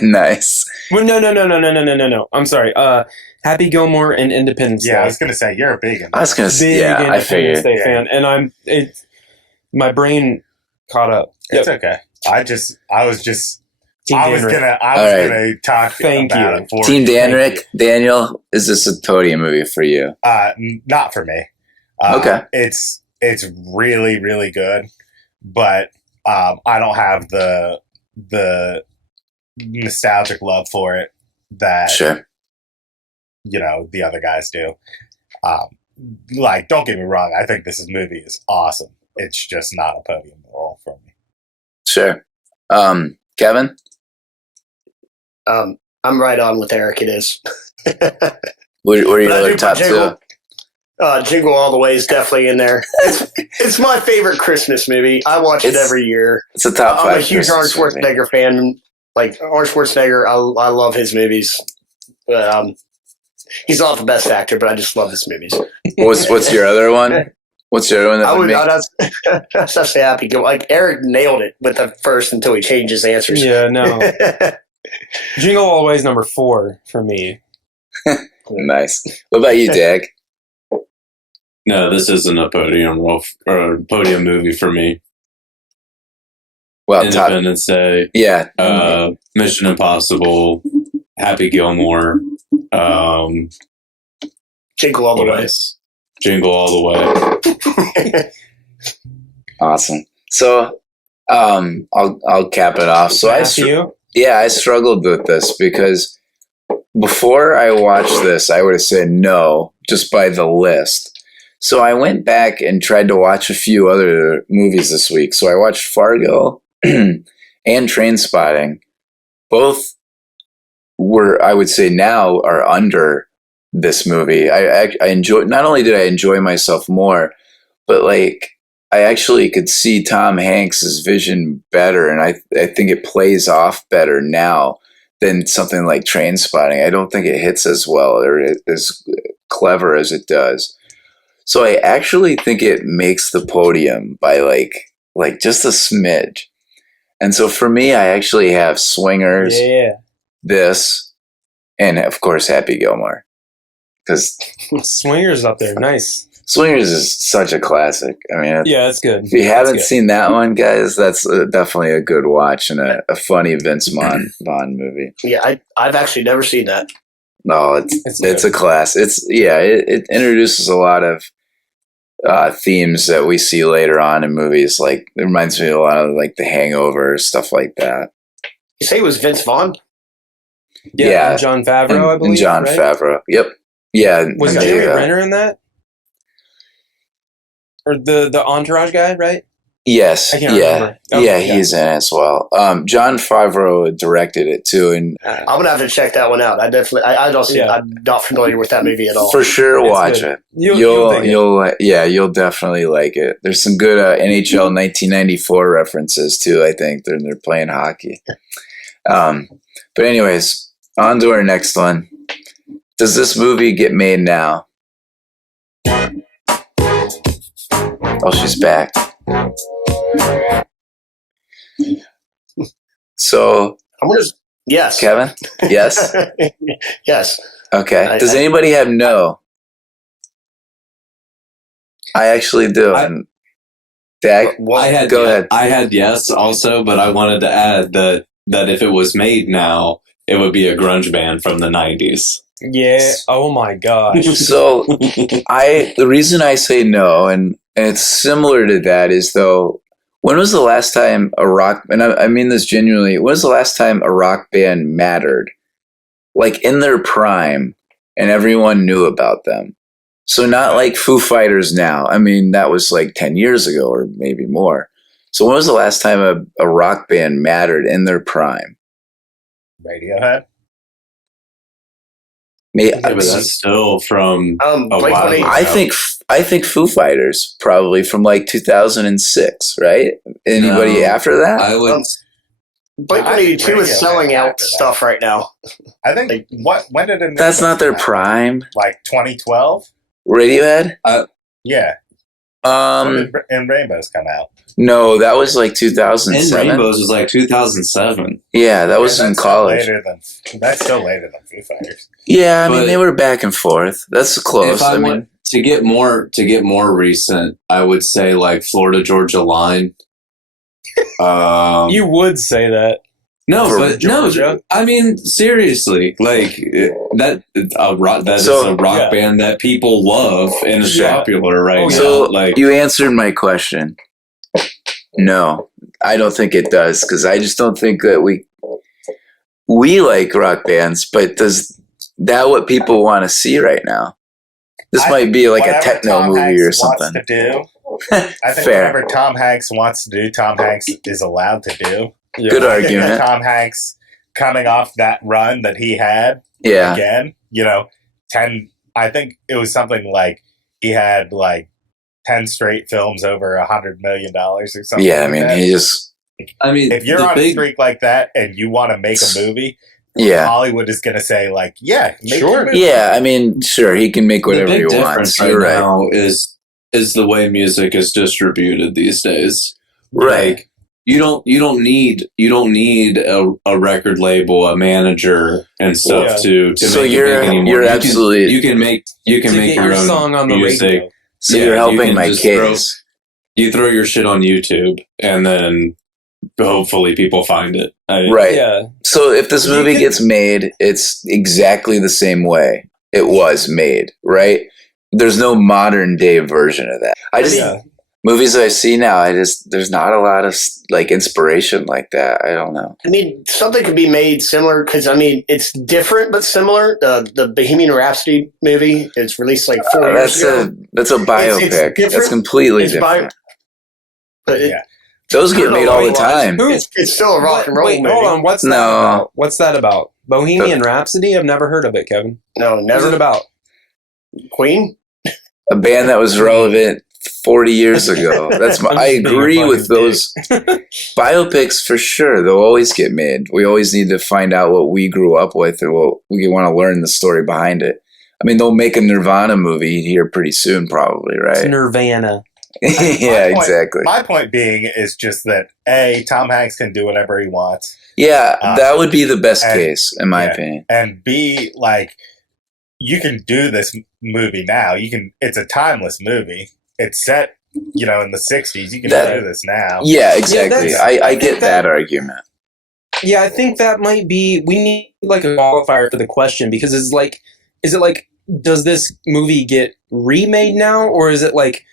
Nice. Well, no. I'm sorry. Happy Gilmore and Independence Yeah, I Day. was gonna say you're a big. I was gonna say, Big yeah, I Independence figured. Day fan, and my brain caught up. It's okay. I was Team gonna Alright. talk Thank about you. it for Team you. Danrick, Daniel, is this a Podium movie for you? Not for me. Okay. It's really, really good, but I don't have the nostalgic love for it that Sure. the other guys do. Like, don't get me wrong, I think this movie is awesome. It's just not a Podium role for me. Sure. Kevin? I'm right on with Eric. It is. What are your But I other do top put two? Jingle All the Way is definitely in there. It's my favorite Christmas movie. I watch it every year. It's a top I'm five. a huge Arnold Christmas movie. Schwarzenegger fan. Like Arnold Schwarzenegger, I love his movies. He's not the best actor, but I just love his movies. What's your other one? What's your other one? That would make? I'd say Happy Gilmore. Like Eric nailed it with the first until he changed his answers. Yeah, no. Jingle All the Way is number 4 for me. Nice. What about you, Dag? No, this isn't a Podium role or Podium movie for me. Well, top. Independence Day, Yeah. Mission Impossible, Happy Gilmore, Jingle All the what Way. else? Jingle All the Way. Awesome. So, I'll cap it off. So Matthew? I struggled with this because before I watched this, I would have said no just by the list. So I went back and tried to watch a few other movies this week. So I watched Fargo and Trainspotting. Both were, I would say now, are under this movie. I enjoy. Not only did I enjoy myself more, but like I actually could see Tom Hanks's vision better, and I think it plays off better now than something like Trainspotting. I don't think it hits as well or as clever as it does. So I actually think it makes the Podium by like just a smidge. And so for me, I actually have Swingers, Yeah. this, and of course Happy Gilmore. Because Swingers up there. Nice. Swingers is such a classic. I mean, Yeah, that's good. if you haven't That's good. seen that one, guys, that's definitely a good watch and a funny Vince Vaughn movie. Yeah, I've actually never seen that. No, it's a class. It introduces a lot of themes that we see later on in movies. Like it reminds me a lot of like The Hangover, stuff like that. You say it was Vince Vaughn? Yeah, and John Favreau, I believe. And John right? Favreau. Yep. Yeah. Was and Jeremy they, Renner in that? Or the Entourage guy, right? Yes. I can't yeah. remember. Oh, yeah, yeah. he's in it as well. John Favreau directed it too, and I'm gonna have to check that one out. I definitely, I don't see. Yeah. I'm not familiar with that movie at all. for sure It's watch good. it. You'll dig it. You'll definitely like it. There's some good NHL 1994 references too. I think they're playing hockey. But anyways, on to our next one. Does this movie get made now? Oh, she's back. So, I'm gonna. Yes. Kevin? Yes? Yes. Okay. Does anybody have no? I actually do. And Dak, go ahead. I had yes also, but I wanted to add that if it was made now, it would be a grunge band from the 90s. Yeah. Oh my gosh. So the reason I say no, and it's similar to that, is though, when was the last time a rock, and I mean this genuinely, when was the last time a rock band mattered? Like in their prime, and everyone knew about them. So not like Foo Fighters now. I mean, that was like 10 years ago or maybe more. So when was the last time a rock band mattered in their prime? Radiohead. Maybe, Yeah, but that's still from a Blink while 182. ago. I think Foo Fighters probably from like 2006, right? Anybody No, after that? I would. Blink I think 182 is Radiohead selling out after that. stuff right now. I think when did it? That's not their prime. Like 2012. Radiohead? Yeah. When Um, did In Rainbows come out? no, that was like In 2007. Rainbows was like 2007. Yeah, that was Yeah, in that's still college. That's still later than Foo Fighters. Yeah, I mean But they were back and forth. That's close. If I I mean, want to get more recent, I would say like Florida Georgia Line. You would say that. No, For but Georgia? no. I mean, seriously, like that is a rock band that people love and is Yeah. popular right now. so Like, you answered my question. No, I don't think it does because I just don't think that we like rock bands. But does that what people want to see right now? This I might think be like a whatever techno Tom movie Hanks or wants something. to do, I think Fair. whatever Tom Hanks wants to do, Tom Hanks is allowed to do. Good I think that argument. Tom Hanks coming off that run that he had Yeah. again, 10, I think it was something like he had like 10 straight films over $100 million or something. Yeah, I like mean, that. he just, I mean, If you're the on a big, streak like that and you want to make a movie, yeah. Hollywood is going to say like, yeah, make Sure. your movie. Yeah, I mean, sure, he can make the whatever he big wants. difference right You're right. now is the way music is distributed these days. Right. Like, you don't need a record label, a manager, and stuff Yeah. to So make it you're- big anymore. you're You can- absolutely- you can make To make get your your own song on the music. radio. So Yeah, you're you helping can my just case. You throw your shit on YouTube, and then hopefully people find it. Right. Yeah. So if this You movie could- gets made, it's exactly the same way it was made, right? There's no modern day version of that. Movies I see now, there's not a lot of like inspiration like that. I don't know. I mean, something could be made similar because it's different but similar. The Bohemian Rhapsody movie is released like 4 years ago. That's a biopic. That's different. completely It's different. But Yeah. Those get made all the Who- time. it's still a rock and roll Wait, movie. hold on. What's that No. about? What's that about? Bohemian Rhapsody? I've never heard of it, Kevin. No, What's never. it about? Queen? A band that was relevant 40 years ago. I agree with those biopics for sure. They'll always get made. We always need to find out what we grew up with and what we want to learn the story behind it. I mean, they'll make a Nirvana movie here pretty soon, probably, It's right? Nirvana. Yeah, My point- exactly. My point being is just that Tom Hanks can do whatever he wants, Yeah, that would be the best and- case, in my yeah. opinion. and B, like, you can do this movie now. It's a timeless movie. It's set, in the 60s. You can do this now. Yeah, exactly. that's- I I get think that that- argument. Yeah, I think that might be. We need like a qualifier for the question because is it like, does this movie get remade now, or is it like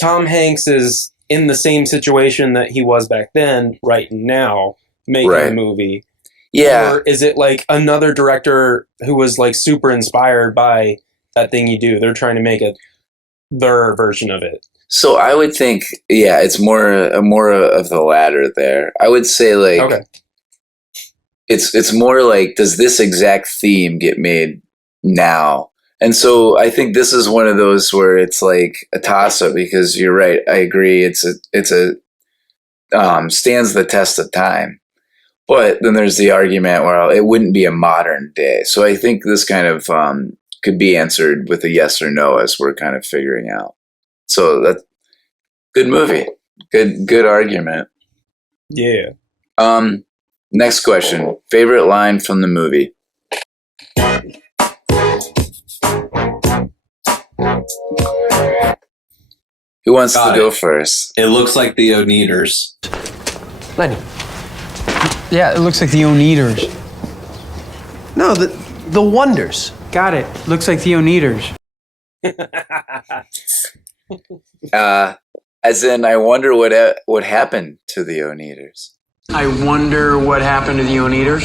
Tom Hanks is in the same situation that he was back then, right now, making Right. a movie? Yeah, Or is it like another director who was like super inspired by that thing you do? They're trying to make their version of it. so I would think, yeah, it's more of the latter there. I would say like Okay. it's more like, does this exact theme get made now? And so I think this is one of those where it's like a toss up because you're right. I agree. It's a stands the test of time. But then there's the argument where it wouldn't be a modern day. So I think this kind of could be answered with a yes or no as we're kind of figuring out. So that's good movie. Good argument. Yeah. Next question. Favorite line from the movie? Who wants Got to go it. first? It looks like the Oneders. Lenny. Yeah, it looks like the Oneders. No, the Wonders. Got it. Looks like the Oneders. As in, I wonder what happened to the Oneders. I wonder what happened to the Oneders.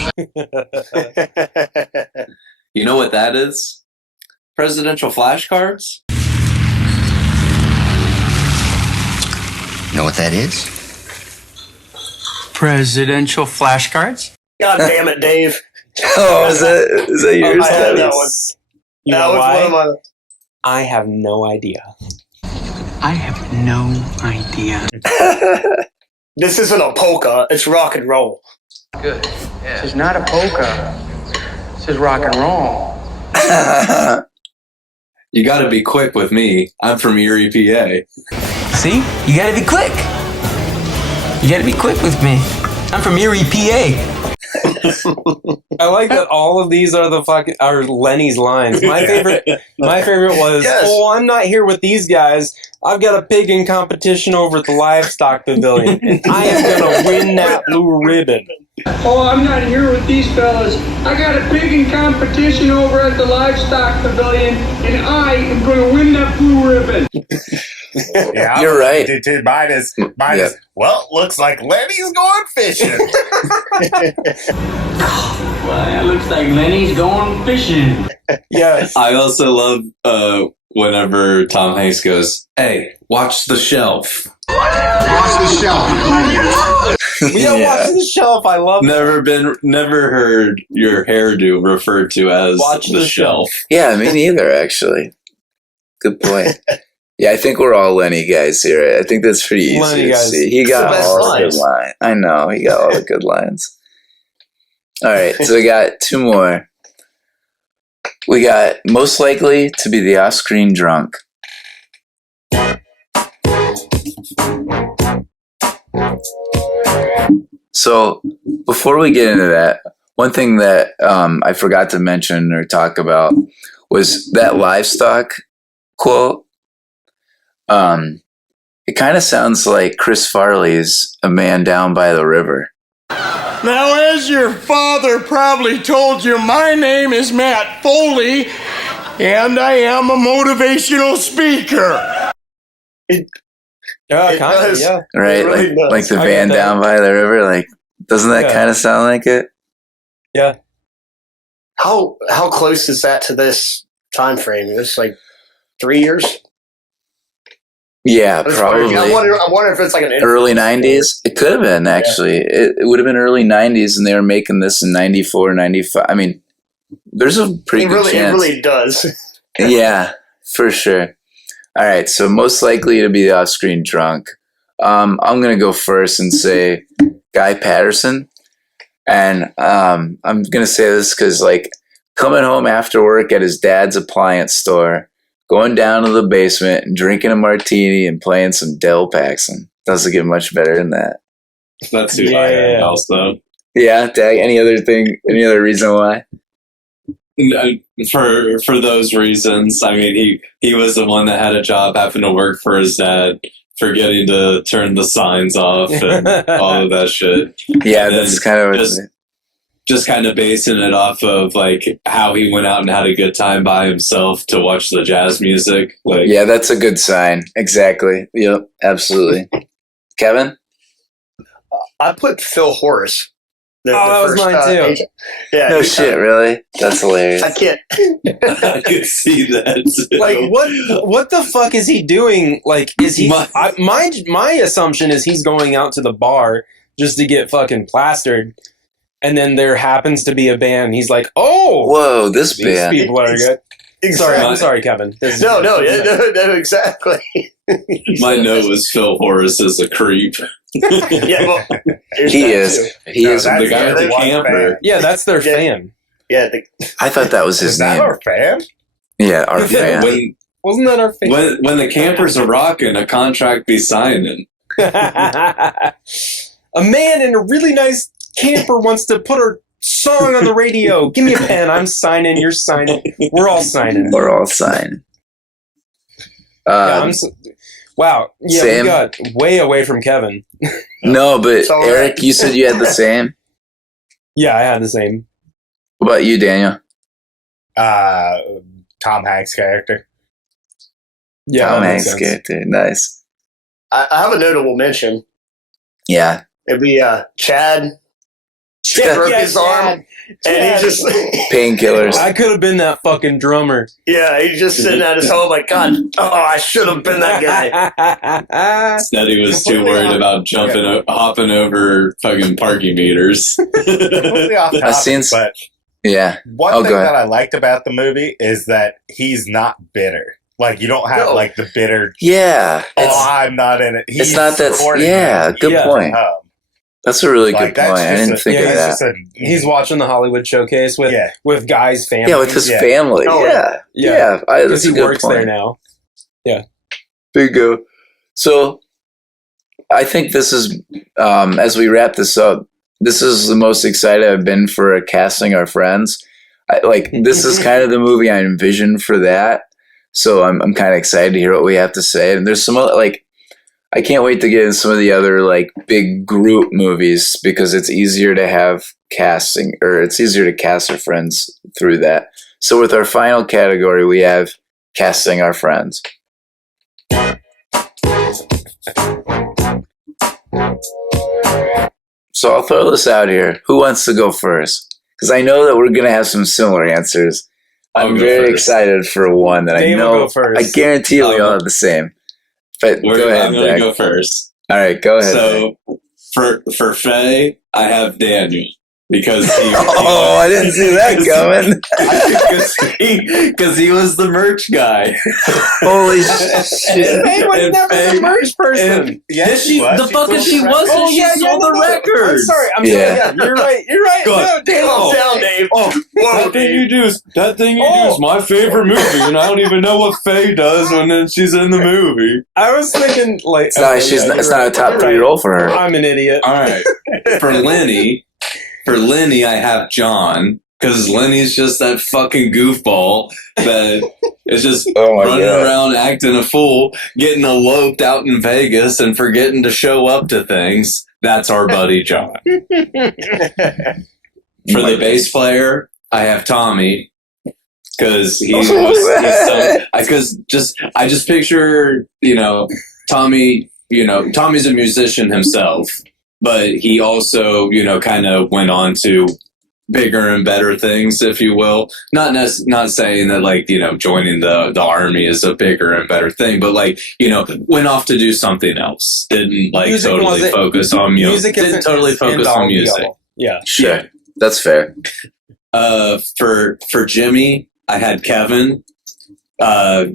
You know what that is? Presidential flashcards? Know what that is? Presidential flashcards? God damn it, Dave. Oh, is that yours? I had that Kevin? one. You That know was why? one of I have no idea. I have no idea. my. This isn't a polka. It's rock and roll. Good. This is not a polka. This is rock and roll. You got to be quick with me. I'm from Erie, PA. See? You gotta be quick. You gotta be quick with me. I'm from Erie, PA. I like that all of these are Lenny's lines. My favorite was, Yes. "Oh, I'm not here with these guys. I've got a pig in competition over at the livestock pavilion, and I am gonna win that blue ribbon." Oh, I'm not here with these fellas. I got a pig in competition over at the livestock pavilion, and I am going to win that blue ribbon. Yeah, You're right. Too. Mine is. Yeah. Well, looks like Lenny's going fishing. Well, it looks like Lenny's going fishing. Yes. I also love whenever Tom Hanks goes, "Hey, watch the shelf." Watch the shelf. Yeah, watch the shelf. I love that. Never heard your hairdo referred to as Watch the the shelf. Yeah, me neither, actually. Good point. Yeah, I think we're all Lenny guys here. I think that's pretty easy Lenny to guys. see. He It's got the best all the lines. good lines. I know, he got all the good lines. All right, so we got two more. We got most likely to be the off-screen drunk. So before we get into that, one thing that I forgot to mention or talk about was that livestock quote. It kind of sounds like Chris Farley's "A Man Down by the River." Now, as your father probably told you, my name is Matt Foley, and I am a motivational speaker. Yeah, It kind of. does. Yeah. Right, It really does. like the I van get that. down by the river. Like, doesn't that Yeah. kind of sound like it? Yeah. How close is that to this time frame? It's like 3 years. Yeah, I just probably wonder- I wonder if it's like an early '90s. It could have been actually. It would have been early '90s, and they were making this in '94, '95. I mean, there's a pretty good It chance. really does. Yeah, for sure. All right, so most likely to be the off-screen drunk. I'm gonna go first and say Guy Patterson, and I'm gonna say this because like coming home after work at his dad's appliance store, going down to the basement and drinking a martini and playing some Del Paxton. Doesn't get much better than that. That's who I am also. Yeah, Dag, any other reason why? For those reasons, I mean, he was the one that had a job having to work for his dad, forgetting to turn the signs off and all of that shit. Yeah, And that's then kind of just kind of basing it off of like how he went out and had a good time by himself to watch the jazz music. Like, yeah, that's a good sign. Exactly. Yep, absolutely. Kevin? I put Phil Horace. That was mine too. agent. Yeah. No shit, really? That's hilarious. I can't. I could see that. Too. Like what the fuck is he doing? Like is he my assumption is he's going out to the bar just to get fucking plastered, and then there happens to be a band and he's like, "Oh, whoa, this these band." people are good." Sorry, I'm sorry, Kevin. No, exactly. My note was Phil Horace is a creep. Yeah, well, He is. He is. The guy with the camper. Yeah, that's their fan. Yeah, I thought that was his Is that name. our fan? Yeah, our fan. Wasn't that our fan? When the campers are rocking, a contract be signing. A man in a really nice camper wants to put our song on the radio. Give me a pen. I'm signing. You're signing. We're all signing. We're all signing. Wow. Yeah, Sam? we got way away from Kevin. No, but all right. Eric, you said you had the same. Yeah, I had the same. What about you, Daniel? Tom Hanks character. Yeah, Tom that makes Hanks sense. character. Nice. I have a notable mention. Yeah. It'd be Chad. Broke his arm, and he just Painkillers. I could have been that fucking drummer. yeah, he's just sitting at his home like, God, I should have been that guy. Said he was too worried about hopping over fucking parking meters. Completely off topic, seen- but Yeah. One thing that I liked about the movie is that he's not bitter. Like, you don't have, like, the bitter... Yeah. I'm not in it. It's not that... Yeah, good point. That's a really good point. I didn't think of that. He's watching the Hollywood Showcase with Guy's family. Yeah, with his family. Oh, yeah. Because he works there now. Yeah. Bingo. So, I think this is, as we wrap this up, this is the most excited I've been for casting our friends. This is kind of the movie I envisioned for that. So I'm kind of excited to hear what we have to say. And there's some other, I can't wait to get in some of the other big group movies because it's easier to have casting, or it's easier to cast our friends through that. So with our final category, we have casting our friends. So I'll throw this out here. Who wants to go first? Because I know that we're going to have some similar answers. I'm very excited for one that Dave I know. will go first. I guarantee we all have the same. But go ahead, I'm going to go first. All right, go ahead. So for Faye, I have Daniel. Because he I didn't see that coming. Because he was the merch guy. Holy shit! Faye was never the merch person. She wasn't. She sold the record. I'm sorry. Yeah, you're right. No, Dave, calm down, Dave. That thing you do is my favorite movie, and I don't even know what Faye does when she's in the movie. I was thinking it's not a top 3 role for her. I'm an idiot. All right, For Lenny, I have John, because Lenny's just that fucking goofball that is just running around acting a fool, getting eloped out in Vegas and forgetting to show up to things. That's our buddy John. For the bass player, I have Tommy, because I just picture, Tommy, Tommy's a musician himself. But he also, kind of went on to bigger and better things, if you will. Not saying that, joining the army is a bigger and better thing, but went off to do something else. Didn't totally focus on music. Didn't totally focus on music. Yeah, sure, that's fair. For Jimmy, I had Kevin.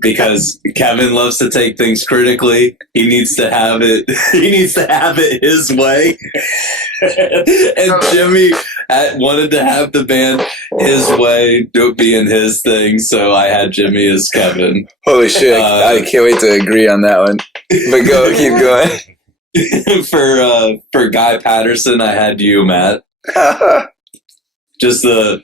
Because Kevin loves to take things critically. He needs to have it. He needs to have it his way. And Jimmy wanted to have the band his way, being his thing. So I had Jimmy as Kevin. Holy shit! I can't wait to agree on that one. But keep going. For Guy Patterson, I had you, Matt. Just the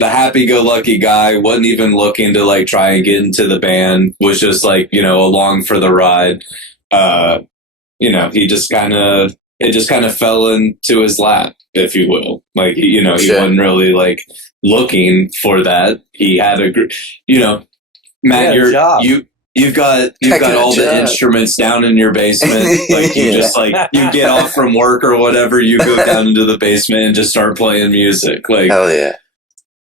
happy-go-lucky guy, wasn't even looking to try and get into the band, was just along for the ride. He just kind of fell into his lap, if you will. He wasn't really looking for that. He had Matt, you've got all the instruments down in your basement. You get off from work or whatever, you go down into the basement and just start playing music. Hell yeah.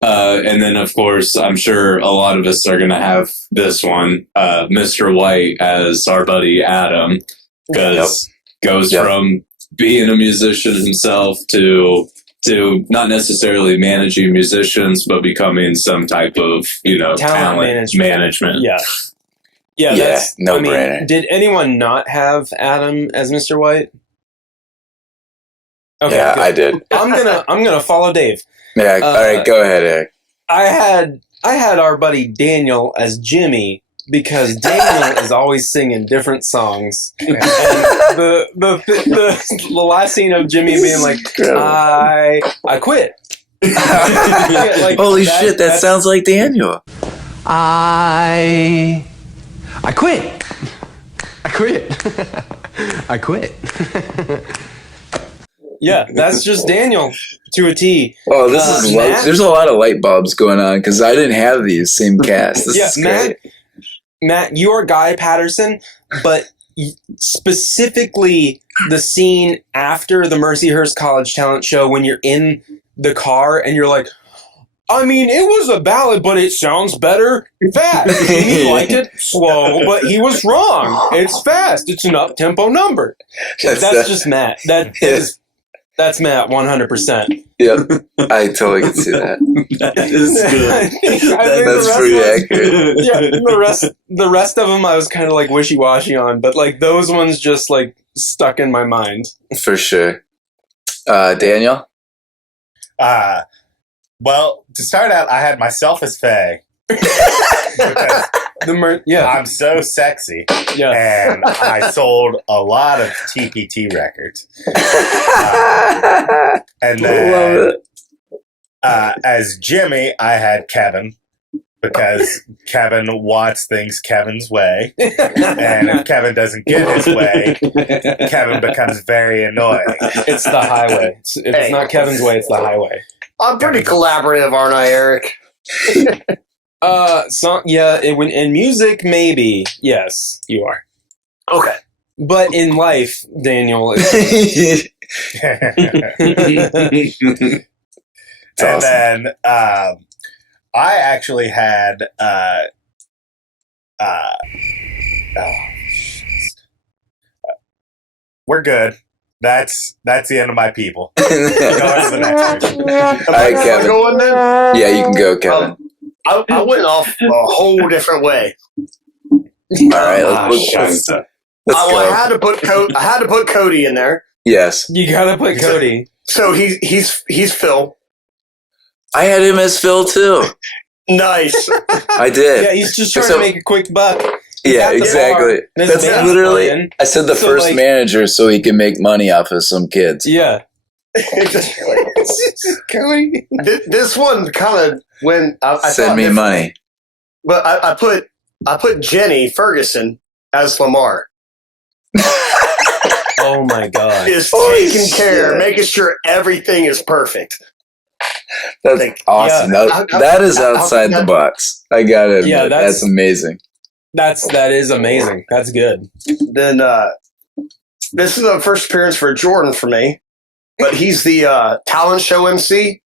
And then, of course, I'm sure a lot of us are going to have this one, Mr. White as our buddy Adam, because goes from being a musician himself to not necessarily managing musicians, but becoming some type of, talent management. Yeah, that's no brainer. Did anyone not have Adam as Mr. White? Okay, yeah, good. I did. I'm gonna follow Dave. Yeah, all right, go ahead, Eric. I had our buddy Daniel as Jimmy because Daniel is always singing different songs. And the last scene of Jimmy being like, I quit. Holy shit, that sounds like Daniel. I quit. I quit. Yeah, that's just Daniel to a T. Oh, this is there's a lot of light bulbs going on because I didn't have these same cast. This is great. Matt, you're Guy Patterson, but specifically the scene after the Mercyhurst College Talent Show when you're in the car and you're like, I mean, it was a ballad, but it sounds better fast. He liked it slow, but he was wrong. It's fast. It's an up-tempo number. That's just Matt. That is That's Matt, 100%. Yep, I totally can see that. That is good. That's pretty accurate. Yeah, the rest of them I was kind of like wishy-washy on, but like those ones just like stuck in my mind. For sure. Daniel? Well, to start out, I had myself as Faye. Because I'm so sexy. Yeah. And I sold a lot of TPT records. And then as Jimmy, I had Kevin. Because Kevin wants things Kevin's way. And if Kevin doesn't get his way, Kevin becomes very annoying. It's the highway. It's not Kevin's way, it's the highway. I'm pretty collaborative, aren't I, Eric? In music, maybe. Yes, you are. Okay. But in life, Daniel And then I actually had we're good. That's the end of my people. Go on to the next person. All right, Kevin. Going then? Yeah, you can go, Kevin. I went off a whole different way. All right, let's I go. had to put Cody in there. Yes. You gotta put Cody. So he's Phil. I had him as Phil, too. Nice. I did. Yeah, he's just trying to make a quick buck. Yeah, exactly. That's literally, I said the first manager so he can make money off of some kids. Yeah. Cody. This one kind of when I send me money. But I put Jenny Ferguson as Lamar. Oh my God! Is taking care, making sure everything is perfect. That's awesome. Yeah. That is outside the box. I got it. Yeah, that's amazing. That is amazing. That's good. Then this is the first appearance for Jordan for me, but he's the talent show MC.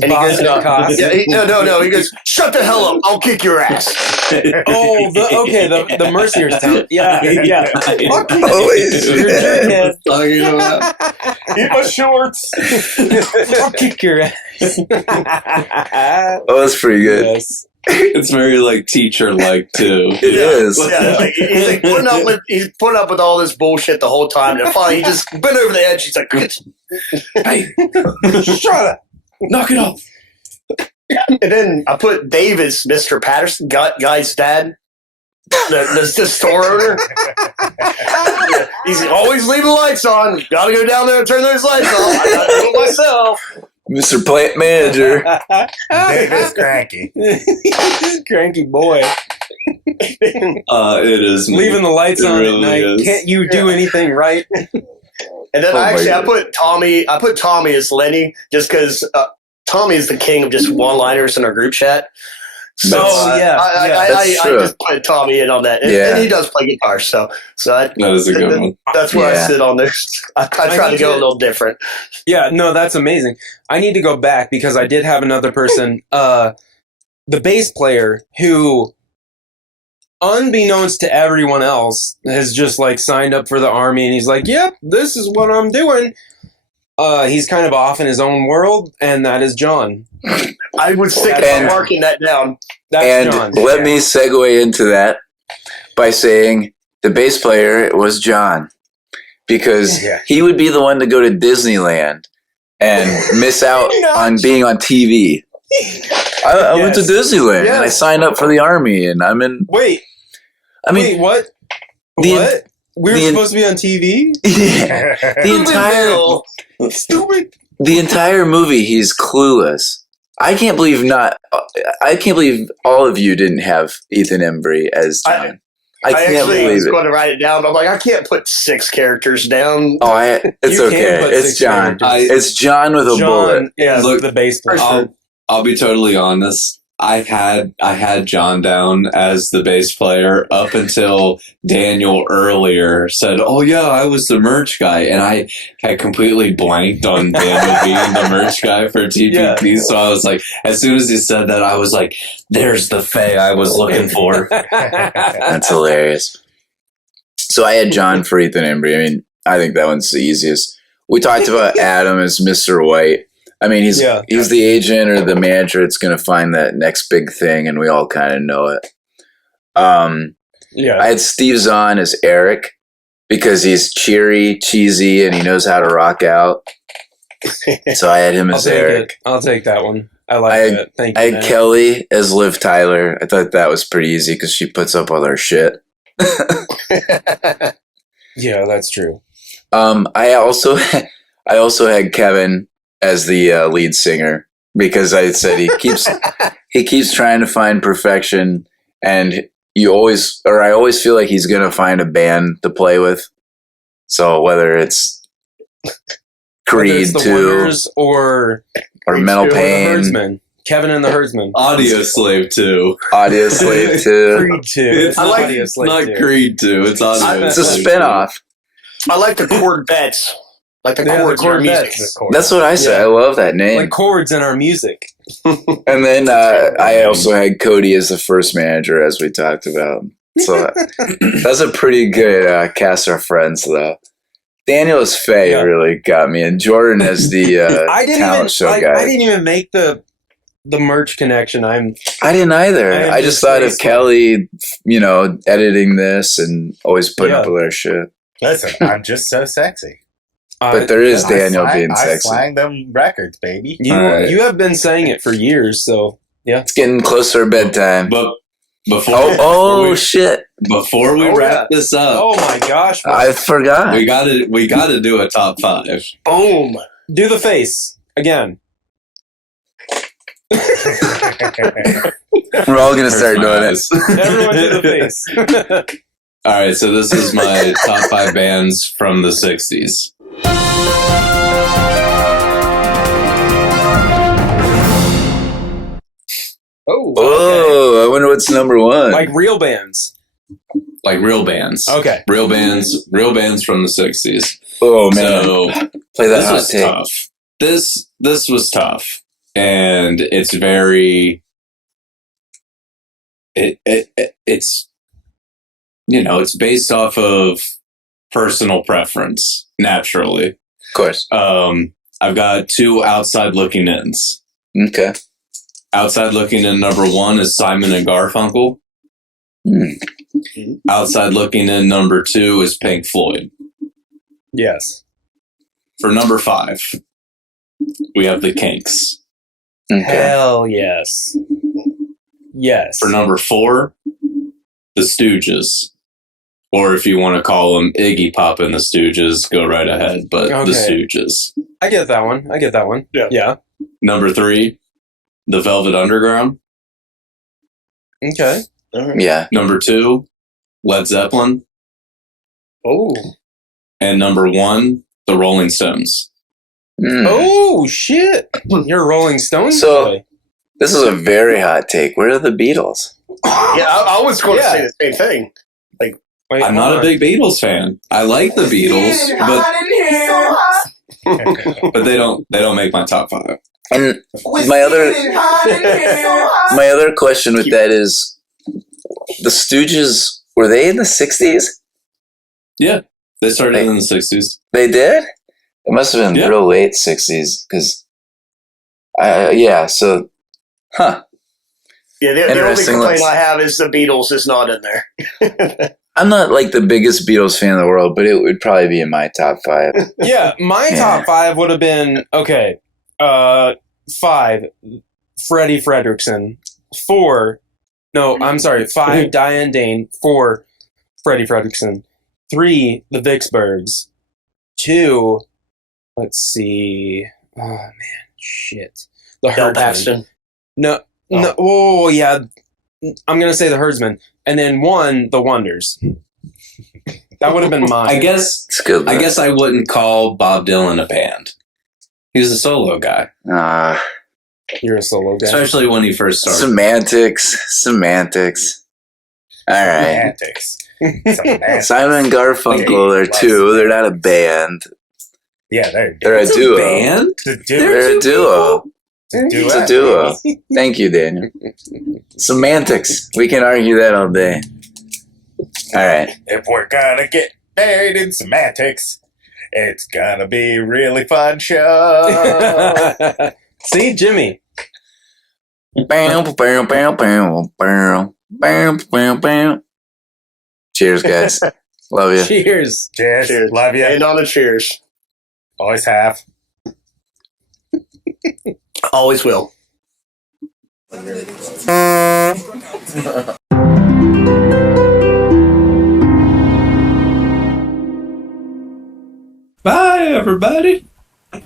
And he goes, no. He goes, shut the hell up! I'll kick your ass. Oh, the Mercier's talent. Yeah. Keep my shorts. I'll kick your ass. Oh, that's pretty good. Yes. It's very like teacher-like too. It is. Yeah, he's putting up with all this bullshit the whole time, and finally he just bent over the edge. He's like, "Hey, shut up! Knock it off!" And then I put Davis, Mr. Patterson, guy's dad, the store owner. He's always leaving the lights on. Got to go down there and turn those lights off. I got to do it myself. Mr. Plant Manager. Davis cranky. Cranky boy. It is leaving the lights on really at night. Is. Can't you do anything right? And then I put Tommy. I put Tommy as Lenny just because Tommy is the king of just one-liners in our group chat. So I just put Tommy in on that, and he does play guitar. So that is a good one. That's where I sit on this. I try to go a little different. Yeah, no, that's amazing. I need to go back because I did have another person, the bass player, who, unbeknownst to everyone else, has just like signed up for the army, and he's like, "Yep, this is what I'm doing." He's kind of off in his own world, and that is John. I would stick it marking that down. That's John. Let me segue into that by saying the bass player was John, because he would be the one to go to Disneyland and miss out on being on TV. I went to Disneyland and I signed up for the army, and I'm in. Wait, what? What? We were supposed to be on TV? Yeah. Stupid. The entire movie, he's clueless. I can't believe all of you didn't have Ethan Embry as John. I can't believe it. I was going to write it down, but I'm like, I can't put 6 characters down. Oh, it's okay. It's John. It's John with a bullet. Yeah, look, the bass player. I'll be totally honest. I had John down as the bass player up until Daniel earlier said, "Oh yeah, I was the merch guy," and I had completely blanked on Daniel being the merch guy for TPT. Yeah. So I was like, as soon as he said that, I was like, "There's the Faye I was looking for." That's hilarious. So I had John for Ethan Embry. I mean, I think that one's the easiest. We talked about Adam as Mr. White. I mean, he's the agent or the manager that's going to find that next big thing, and we all kind of know it. I had Steve Zahn as Eric because he's cheery, cheesy, and he knows how to rock out. So I had him as Eric. I'll take that one. I like it. Thank you. I had Kelly as Liv Tyler. I thought that was pretty easy because she puts up with our shit. Yeah, that's true. I also had Kevin as the lead singer because I said he keeps trying to find perfection, and I always feel like he's gonna find a band to play with. So whether it's Creed 2 or Mental Pain, or the Herdsman. Kevin and the Herdsman. Audio Slave 2. Audio Slave 2. Creed 2. It's not Creed 2. It's Audio It's a Slave spinoff. I like the Corvettes. Like the chords in our music. That's what I say. I love that name. Like chords in our music. And then I also had Cody as the first manager, as we talked about. So that's a pretty good cast of friends, though. Daniel as Faye really got me, and Jordan as the talent show guy. I didn't even make the merch connection. I didn't either. I just thought of Kelly, editing this and always putting up with our shit. Listen, I'm just so sexy. But there is Daniel being sexy. I slang them records, baby. You have been saying it for years, so yeah. It's getting closer to bedtime. But shit! Before we wrap this up, oh my gosh, I forgot. We gotta do a top 5. Boom! Do the face again. We're all gonna start doing it. Everyone do the face. All right, so this is my top 5 bands from the 60s. Oh, I wonder what's number 1. Like real bands. Like real bands. Okay. Real bands from the 60s. Oh man. So play that this hot was take. tough. This was tough. And it's very it's it's based off of personal preference, naturally. Of course. I've got 2 outside looking ins. Okay. Outside looking in number 1 is Simon and Garfunkel. Outside looking in number 2 is Pink Floyd. Yes. For number 5, we have the Kinks. Okay. Hell yes. Yes. For number 4, the Stooges. Or if you want to call them Iggy Pop and the Stooges, go right ahead. But the Stooges. I get that one. Yeah. Number 3, the Velvet Underground. Okay. Yeah. Number 2, Led Zeppelin. Oh. And number 1, the Rolling Stones. Oh shit! You're a Rolling Stones boy. This is a very hot take. Where are the Beatles? Yeah, I was going to say the same thing. Like, I'm not a big Beatles fan. I like the Beatles, but they don't make my top 5. And my other question with that is, the Stooges, were they in the 60s? Yeah, they started in the 60s. They did? It must have been real late 60s, because Yeah, the only complaint I have is the Beatles is not in there. I'm not like the biggest Beatles fan in the world, but it would probably be in my top 5. Yeah, my top 5 would have been 5, Freddie Fredrickson. 5, Diane Dane. 4, Freddie Fredrickson. 3, the Vicksburgs. 2, let's see. Oh man, shit. The Herdsman. No. Oh yeah. I'm gonna say the Herdsman, and then 1, the Wonders. That would have been mine. I guess it's good. I guess I wouldn't call Bob Dylan a band. He's a solo guy. You're a solo guy, especially when he first started. Semantics. All right. Semantics. Simon and Garfunkel, they're 2. They're not a band. Yeah, they're a duo. Band? They're a duo. It's a duo. Thank you, Daniel. Semantics. We can argue that all day. All right. If we're gonna get married in semantics, It's gonna be a really fun show. See, Jimmy. Bam, bam, bam, bam, bam, bam, bam, bam. Cheers, guys. Love you. Cheers. Cheers. Love you. And on a cheers. Always have. Always will. Bye, everybody.